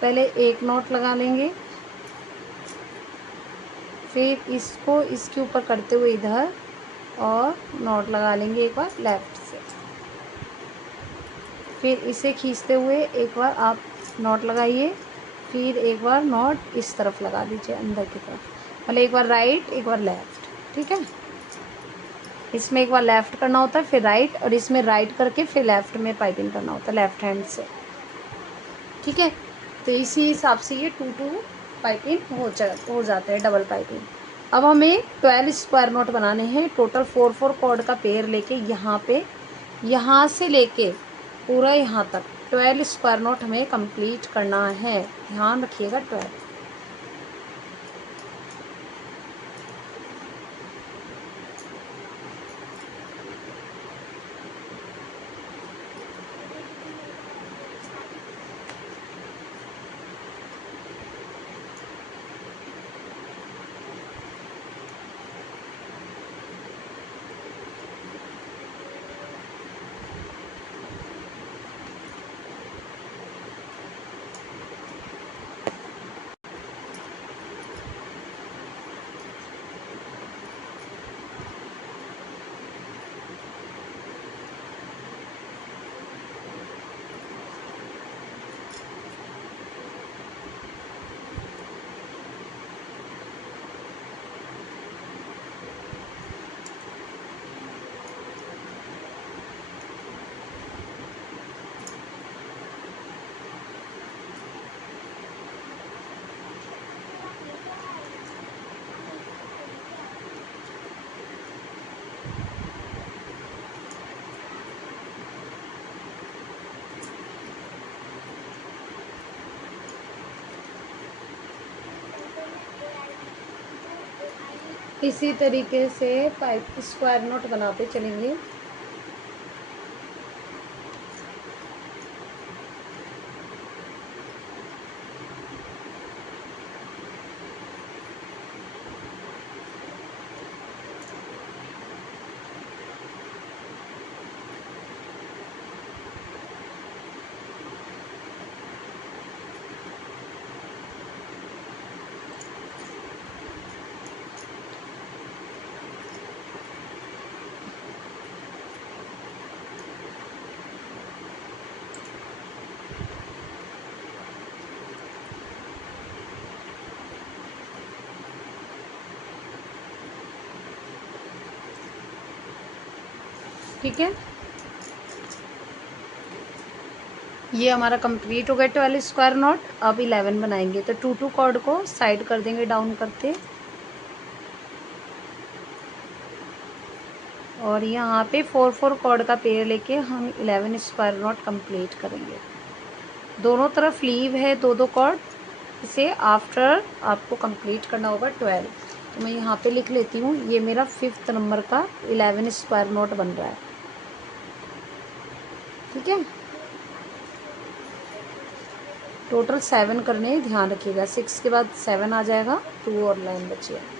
पहले एक नॉट लगा लेंगे, फिर इसको इसके ऊपर करते हुए इधर और नॉट लगा लेंगे एक बार लेफ्ट से। फिर इसे खींचते हुए एक बार आप नॉट लगाइए, फिर एक बार नॉट इस तरफ लगा दीजिए अंदर की तरफ, मतलब एक बार राइट एक बार लेफ़्ट। ठीक है, इसमें एक बार लेफ़्ट करना होता है फिर राइट, और इसमें राइट करके फिर लेफ़्ट में पाइपिंग करना होता है लेफ़्ट हैंड से। ठीक है, तो इसी हिसाब से ये 2-2 पाइपिंग हो जाते हैं, डबल पाइपिंग। अब हमें 12 स्क्वायर नॉट बनाने हैं। टोटल 4-4 कॉर्ड का पेयर लेके यहाँ पे, यहाँ से लेके पूरा यहाँ तक 12 स्क्वायर नॉट हमें कंप्लीट करना है। ध्यान रखिएगा 12। इसी तरीके से पाइप स्क्वायर नॉट बनाते चलेंगे। ठीक है, ये हमारा कंप्लीट हो गया 12 स्क्वायर नॉट। अब 11 बनाएंगे, तो 2 2 कॉर्ड को साइड कर देंगे डाउन करते, और यहाँ पे 4 4 कॉर्ड का पेयर लेके हम 11 स्क्वायर नॉट कंप्लीट करेंगे। दोनों तरफ लीव है 2 2 कॉर्ड, इसे आफ्टर आपको कंप्लीट करना होगा 12। तो मैं यहाँ पे लिख लेती हूँ, ये मेरा 5th नंबर का 11 स्क्वायर नॉट बन रहा है। ठीक है, टोटल 7 करने, ध्यान रखिएगा 6 के बाद 7 आ जाएगा, 2 और लाइन बची है।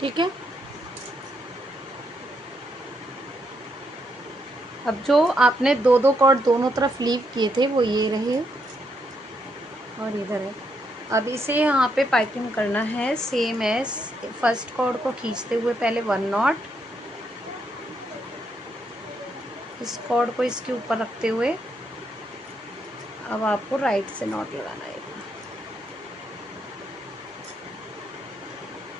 ठीक है, अब जो आपने 2 2 कॉर्ड दोनों तरफ लीव किए थे वो ये रहे, और इधर है। अब इसे यहाँ पे पाइपिंग करना है सेम एज फर्स्ट कॉर्ड को खींचते हुए पहले 1 नॉट, इस कॉर्ड को इसके ऊपर रखते हुए अब आपको राइट से नॉट लगाना है।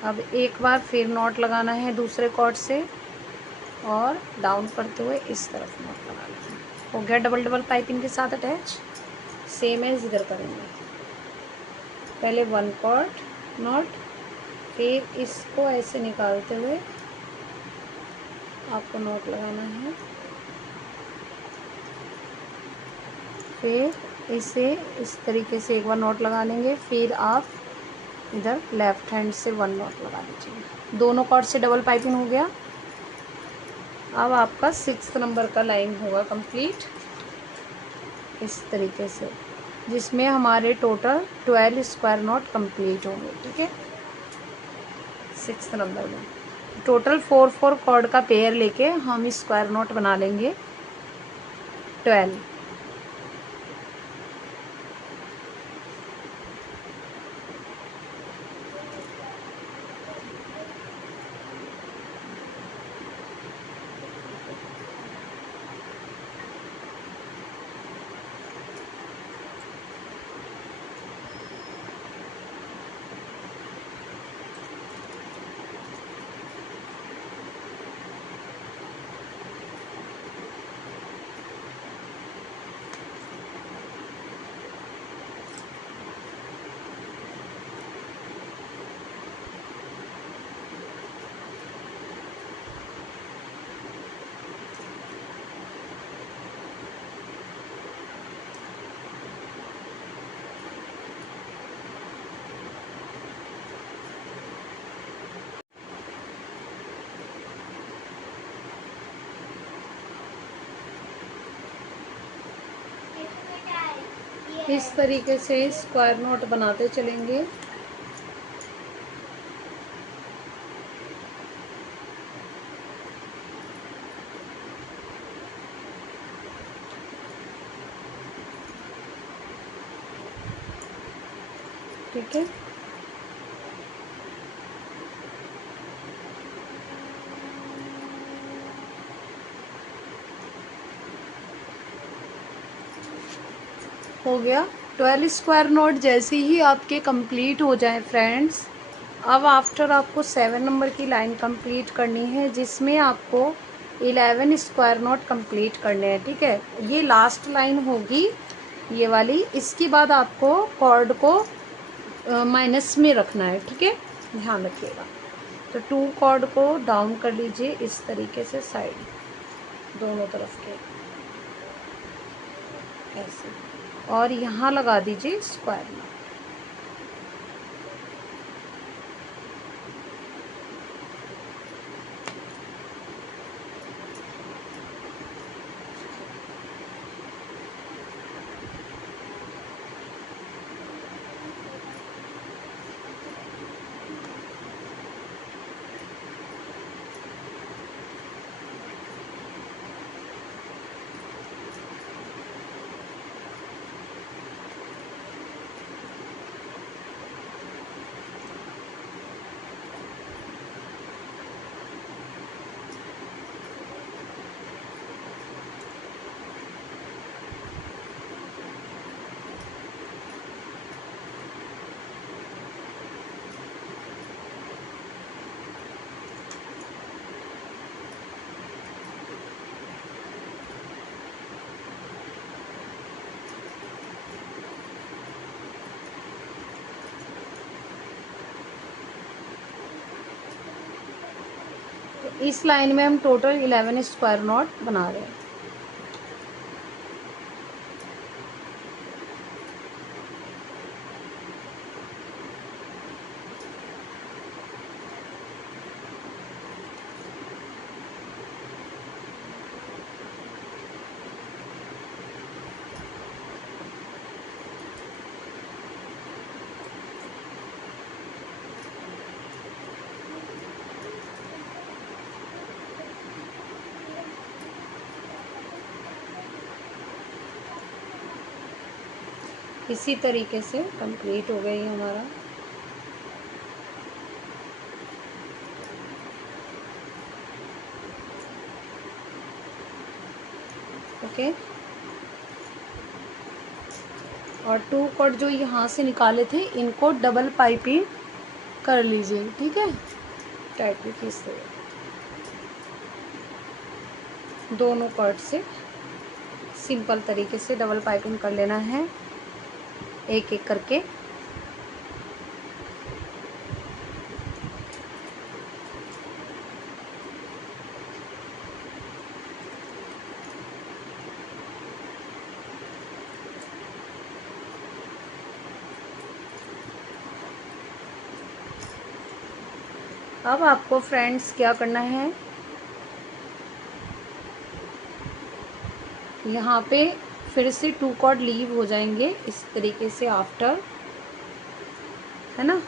अब एक बार फिर नॉट लगाना है दूसरे कॉर्ड से, और डाउन करते हुए इस तरफ नॉट लगाना है। हो गया डबल डबल पाइपिंग के साथ अटैच, सेम एज इधर करेंगे। पहले 1 कॉर्ड नॉट, फिर इसको ऐसे निकालते हुए आपको नॉट लगाना है, फिर इसे इस तरीके से एक बार नॉट लगा लेंगे, फिर आप इधर लेफ्ट हैंड से 1 नॉट लगा दीजिए। दोनों कॉर्ड से डबल पाइपिंग हो गया। अब आपका 6th नंबर का लाइन होगा कंप्लीट इस तरीके से, जिसमें हमारे टोटल 12 स्क्वायर नॉट कंप्लीट होंगे। ठीक है, 6th नंबर में टोटल 4 4 कॉर्ड का पेयर लेके हम स्क्वायर नॉट बना लेंगे 12। इस तरीके से स्क्वायर नोट बनाते चलेंगे। ठीक है, हो गया। 12 स्क्वायर नोट जैसे ही आपके कंप्लीट हो जाए फ्रेंड्स, अब आफ्टर आपको 7 नंबर की लाइन कंप्लीट करनी है, जिसमें आपको 11 स्क्वायर नोट कंप्लीट करने हैं। ठीक है, ये लास्ट लाइन होगी ये वाली। इसके बाद आपको कॉर्ड को माइनस में रखना है। ठीक है, ध्यान रखिएगा। तो 2 कॉर्ड को डाउन कर लीजिए इस तरीके से, साइड दोनों तरफ के ऐसे, और यहाँ लगा दीजिए स्क्वायर नोट। इस लाइन में हम टोटल 11 स्क्वायर नोट बना रहे हैं। इसी तरीके से कंप्लीट हो गई हमारा। ओके, और 2 कॉर्ड जो यहाँ से निकाले थे इनको डबल पाइपिंग कर लीजिए। ठीक है, टाइटली खींचते हुए दोनों कॉर्ड से सिंपल तरीके से डबल पाइपिंग कर लेना है, एक एक करके। अब आपको फ्रेंड्स क्या करना है, यहाँ पे फिर से 2 कॉर्ड लीव हो जाएंगे इस तरीके से आफ्टर, है ना।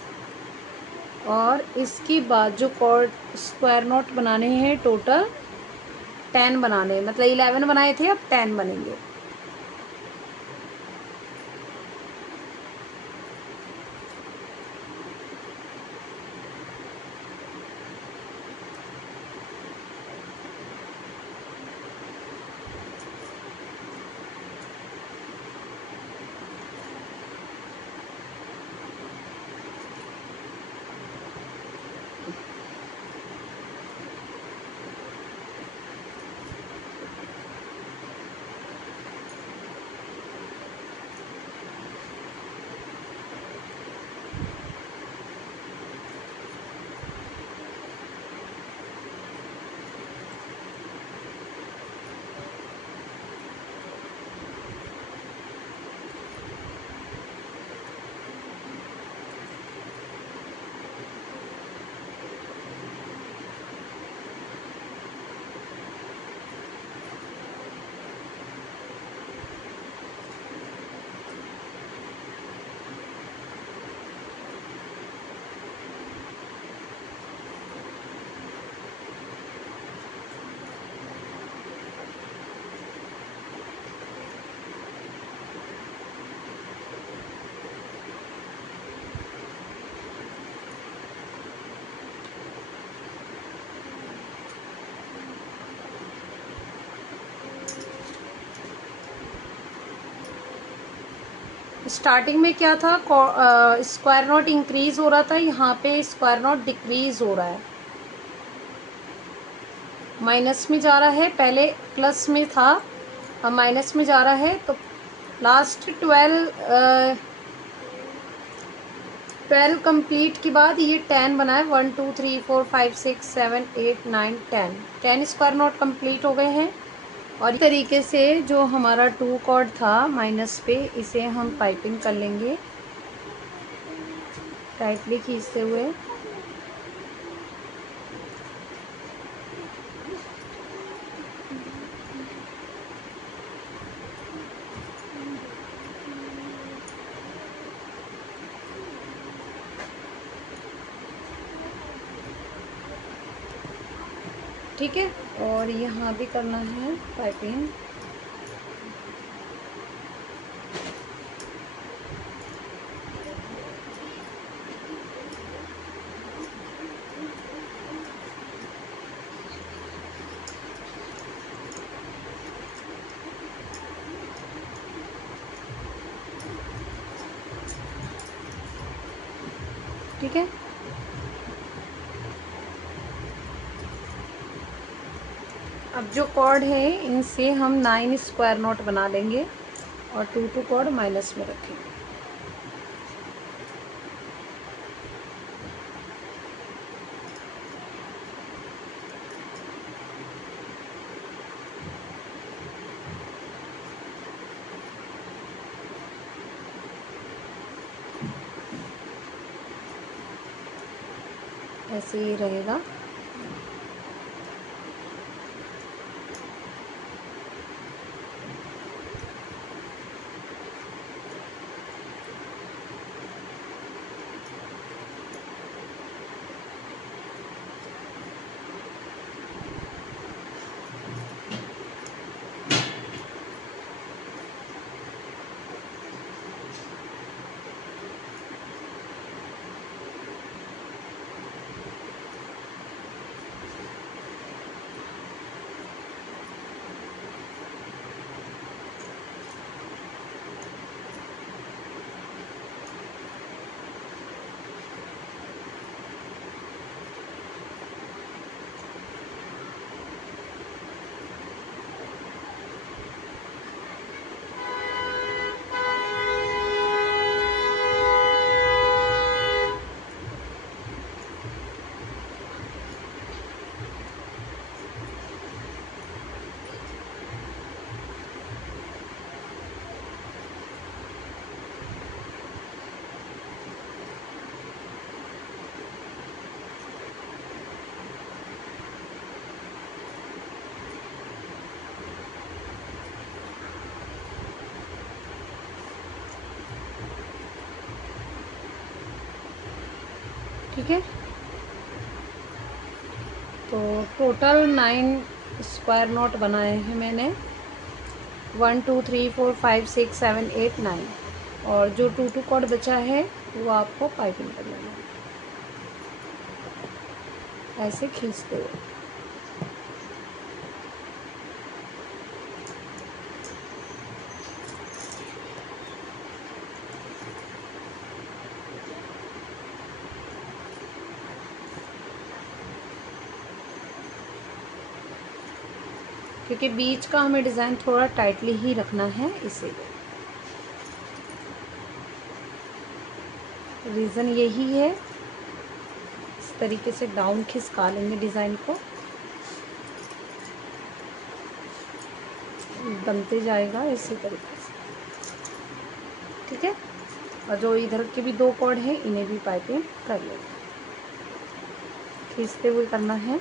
और इसके बाद जो कॉर्ड स्क्वायर नोट बनाने हैं टोटल 10 बनाने हैं, मतलब 11 बनाए थे, अब 10 बनेंगे। स्टार्टिंग में क्या था, स्क्वायर नॉट इंक्रीज हो रहा था, यहाँ पे स्क्वायर नॉट डिक्रीज हो रहा है, माइनस में जा रहा है, पहले प्लस में था अब माइनस में जा रहा है। तो लास्ट 12 कंप्लीट के बाद ये 10 बना है, 1 2 3 4 5 6 7 8 9 10 स्क्वायर नॉट कंप्लीट हो गए हैं। और इस तरीके से जो हमारा 2 कॉर्ड था माइनस पे, इसे हम पाइपिंग कर लेंगे टाइटली खींचते हुए। ठीक है, और यहाँ भी करना है पाइपिंग। ठीक है, अब जो कॉर्ड है इनसे हम 9 स्क्वायर नॉट बना लेंगे और 2 कॉर्ड माइनस में रखेंगे। ऐसे ही रहेगा। ठीक है, तो टोटल 9 स्क्वायर नॉट बनाए हैं मैंने, 1 2 3 4 5 6 7 8 9, और जो 2 कॉर्ड बचा है वो आपको पाइपिंग कर लेना है ऐसे खींचते हुए। क्योंकि बीच का हमें डिज़ाइन थोड़ा टाइटली ही रखना है, इसीलिए रीज़न यही है। इस तरीके से डाउन खिसका लेंगे डिज़ाइन को, बनते जाएगा इसी तरीके से। ठीक है, और जो इधर के भी 2 कॉर्ड हैं इन्हें भी पाइपिंग कर लेंगे, खींचते हुए करना है।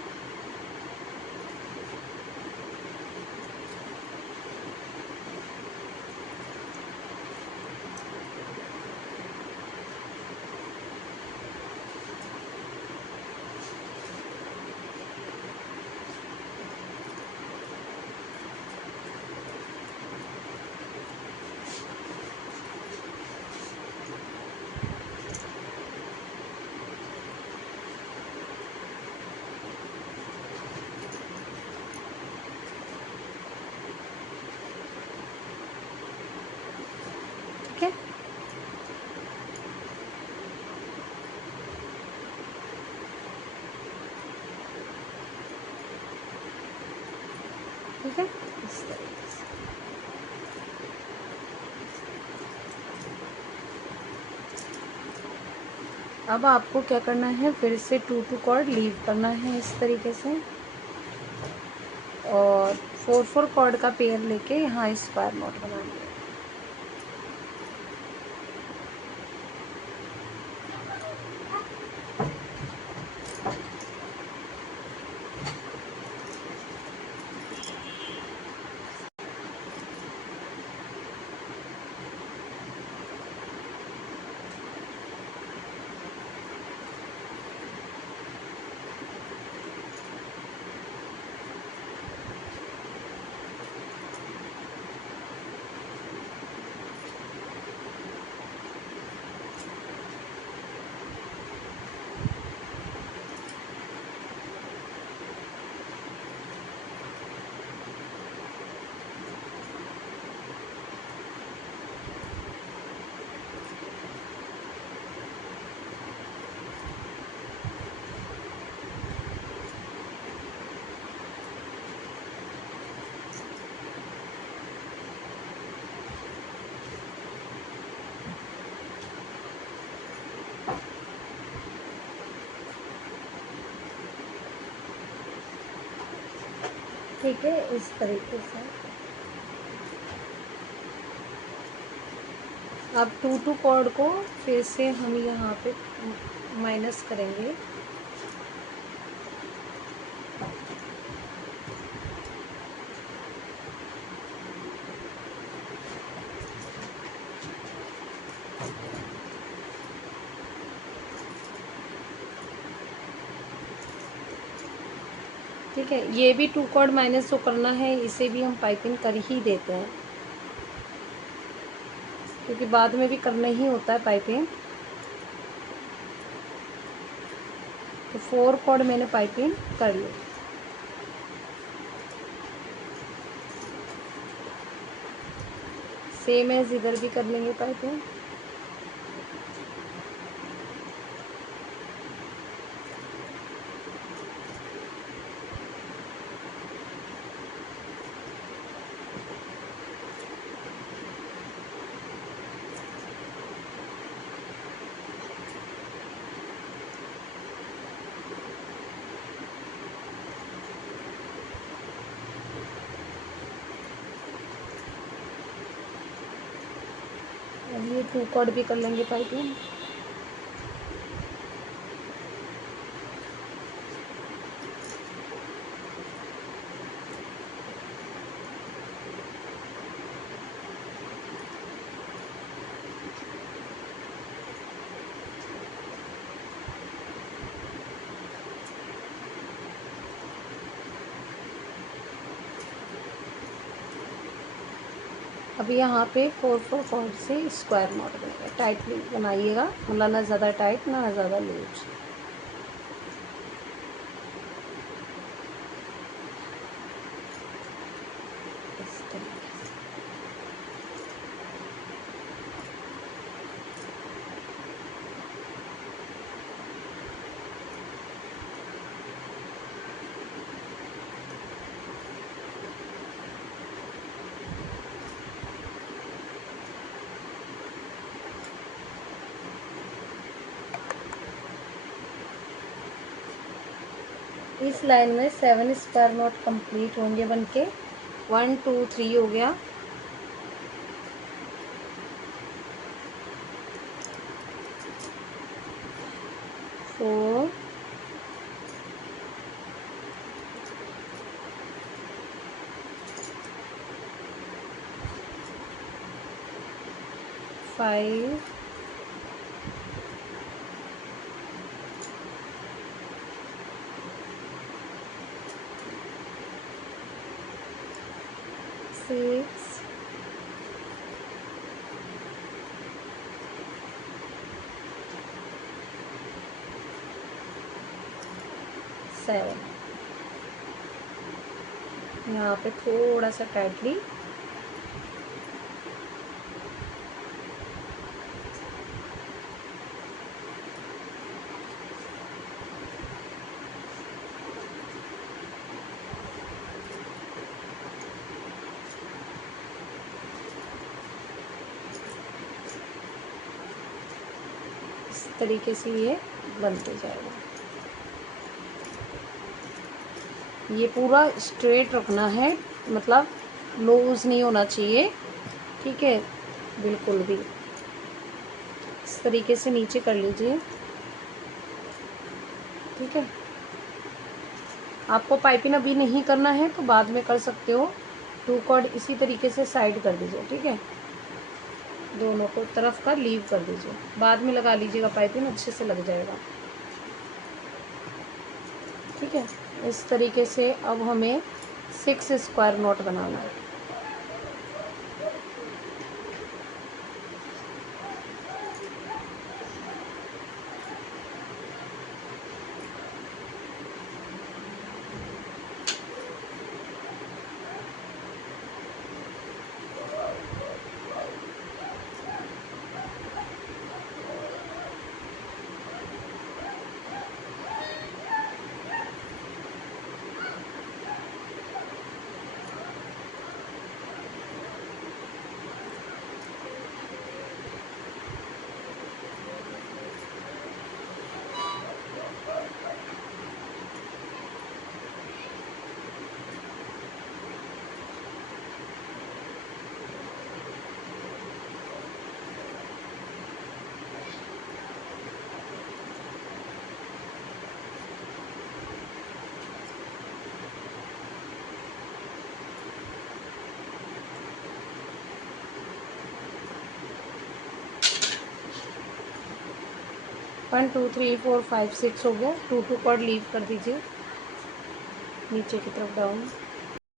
ठीक है, इस तरीके से। अब आपको क्या करना है, फिर से 2 कॉर्ड लीव करना है इस तरीके से, और 4 कॉर्ड का पेयर लेके यहाँ स्क्वायर नॉट बनाएंगे। ठीक है, इस तरीके से। अब 2 कॉर्ड को फिर से हम यहाँ पे माइनस करेंगे। ठीक है, ये भी 2 कॉर्ड माइनस जो करना है इसे भी हम पाइपिंग कर ही देते हैं, क्योंकि बाद में भी करना ही होता है पाइपिंग। तो 4 कॉर्ड मैंने पाइपिंग कर ली। सेम एज इधर भी कर लेंगे पाइपिंग। अब ये 2 कॉर्ड भी कर लेंगे पाइपिंग। अब यहाँ पे 4 कॉर्ड से स्क्वायर नॉट बनेगा। टाइटली बनाइएगा, मतलब ना ज़्यादा टाइट ना ज़्यादा लूज। इस तरीके से। इस लाइन में 7 स्क्वायर नॉट कंप्लीट होंगे बनके। 1 2 3 हो गया। फोर, 5, 6, 7। यहाँ पे थोड़ा सा टाइटली तरीके से ये बनते जाएगा। ये पूरा स्ट्रेट रखना है, मतलब लूज नहीं होना चाहिए, ठीक है, बिल्कुल भी। इस तरीके से नीचे कर लीजिए, ठीक है। आपको पाइपिंग अभी नहीं करना है तो बाद में कर सकते हो। 2 कॉर्ड इसी तरीके से साइड कर दीजिए, ठीक है, दोनों को तरफ का लीव कर दीजिए, बाद में लगा लीजिएगा, पाइपिंग अच्छे से लग जाएगा, ठीक है। इस तरीके से अब हमें 6 स्क्वायर नॉट बनाना है। वन 2 3 4 5 6 हो गया। 2 2 कॉर्ड लीव कर दीजिए नीचे की तरफ डाउन।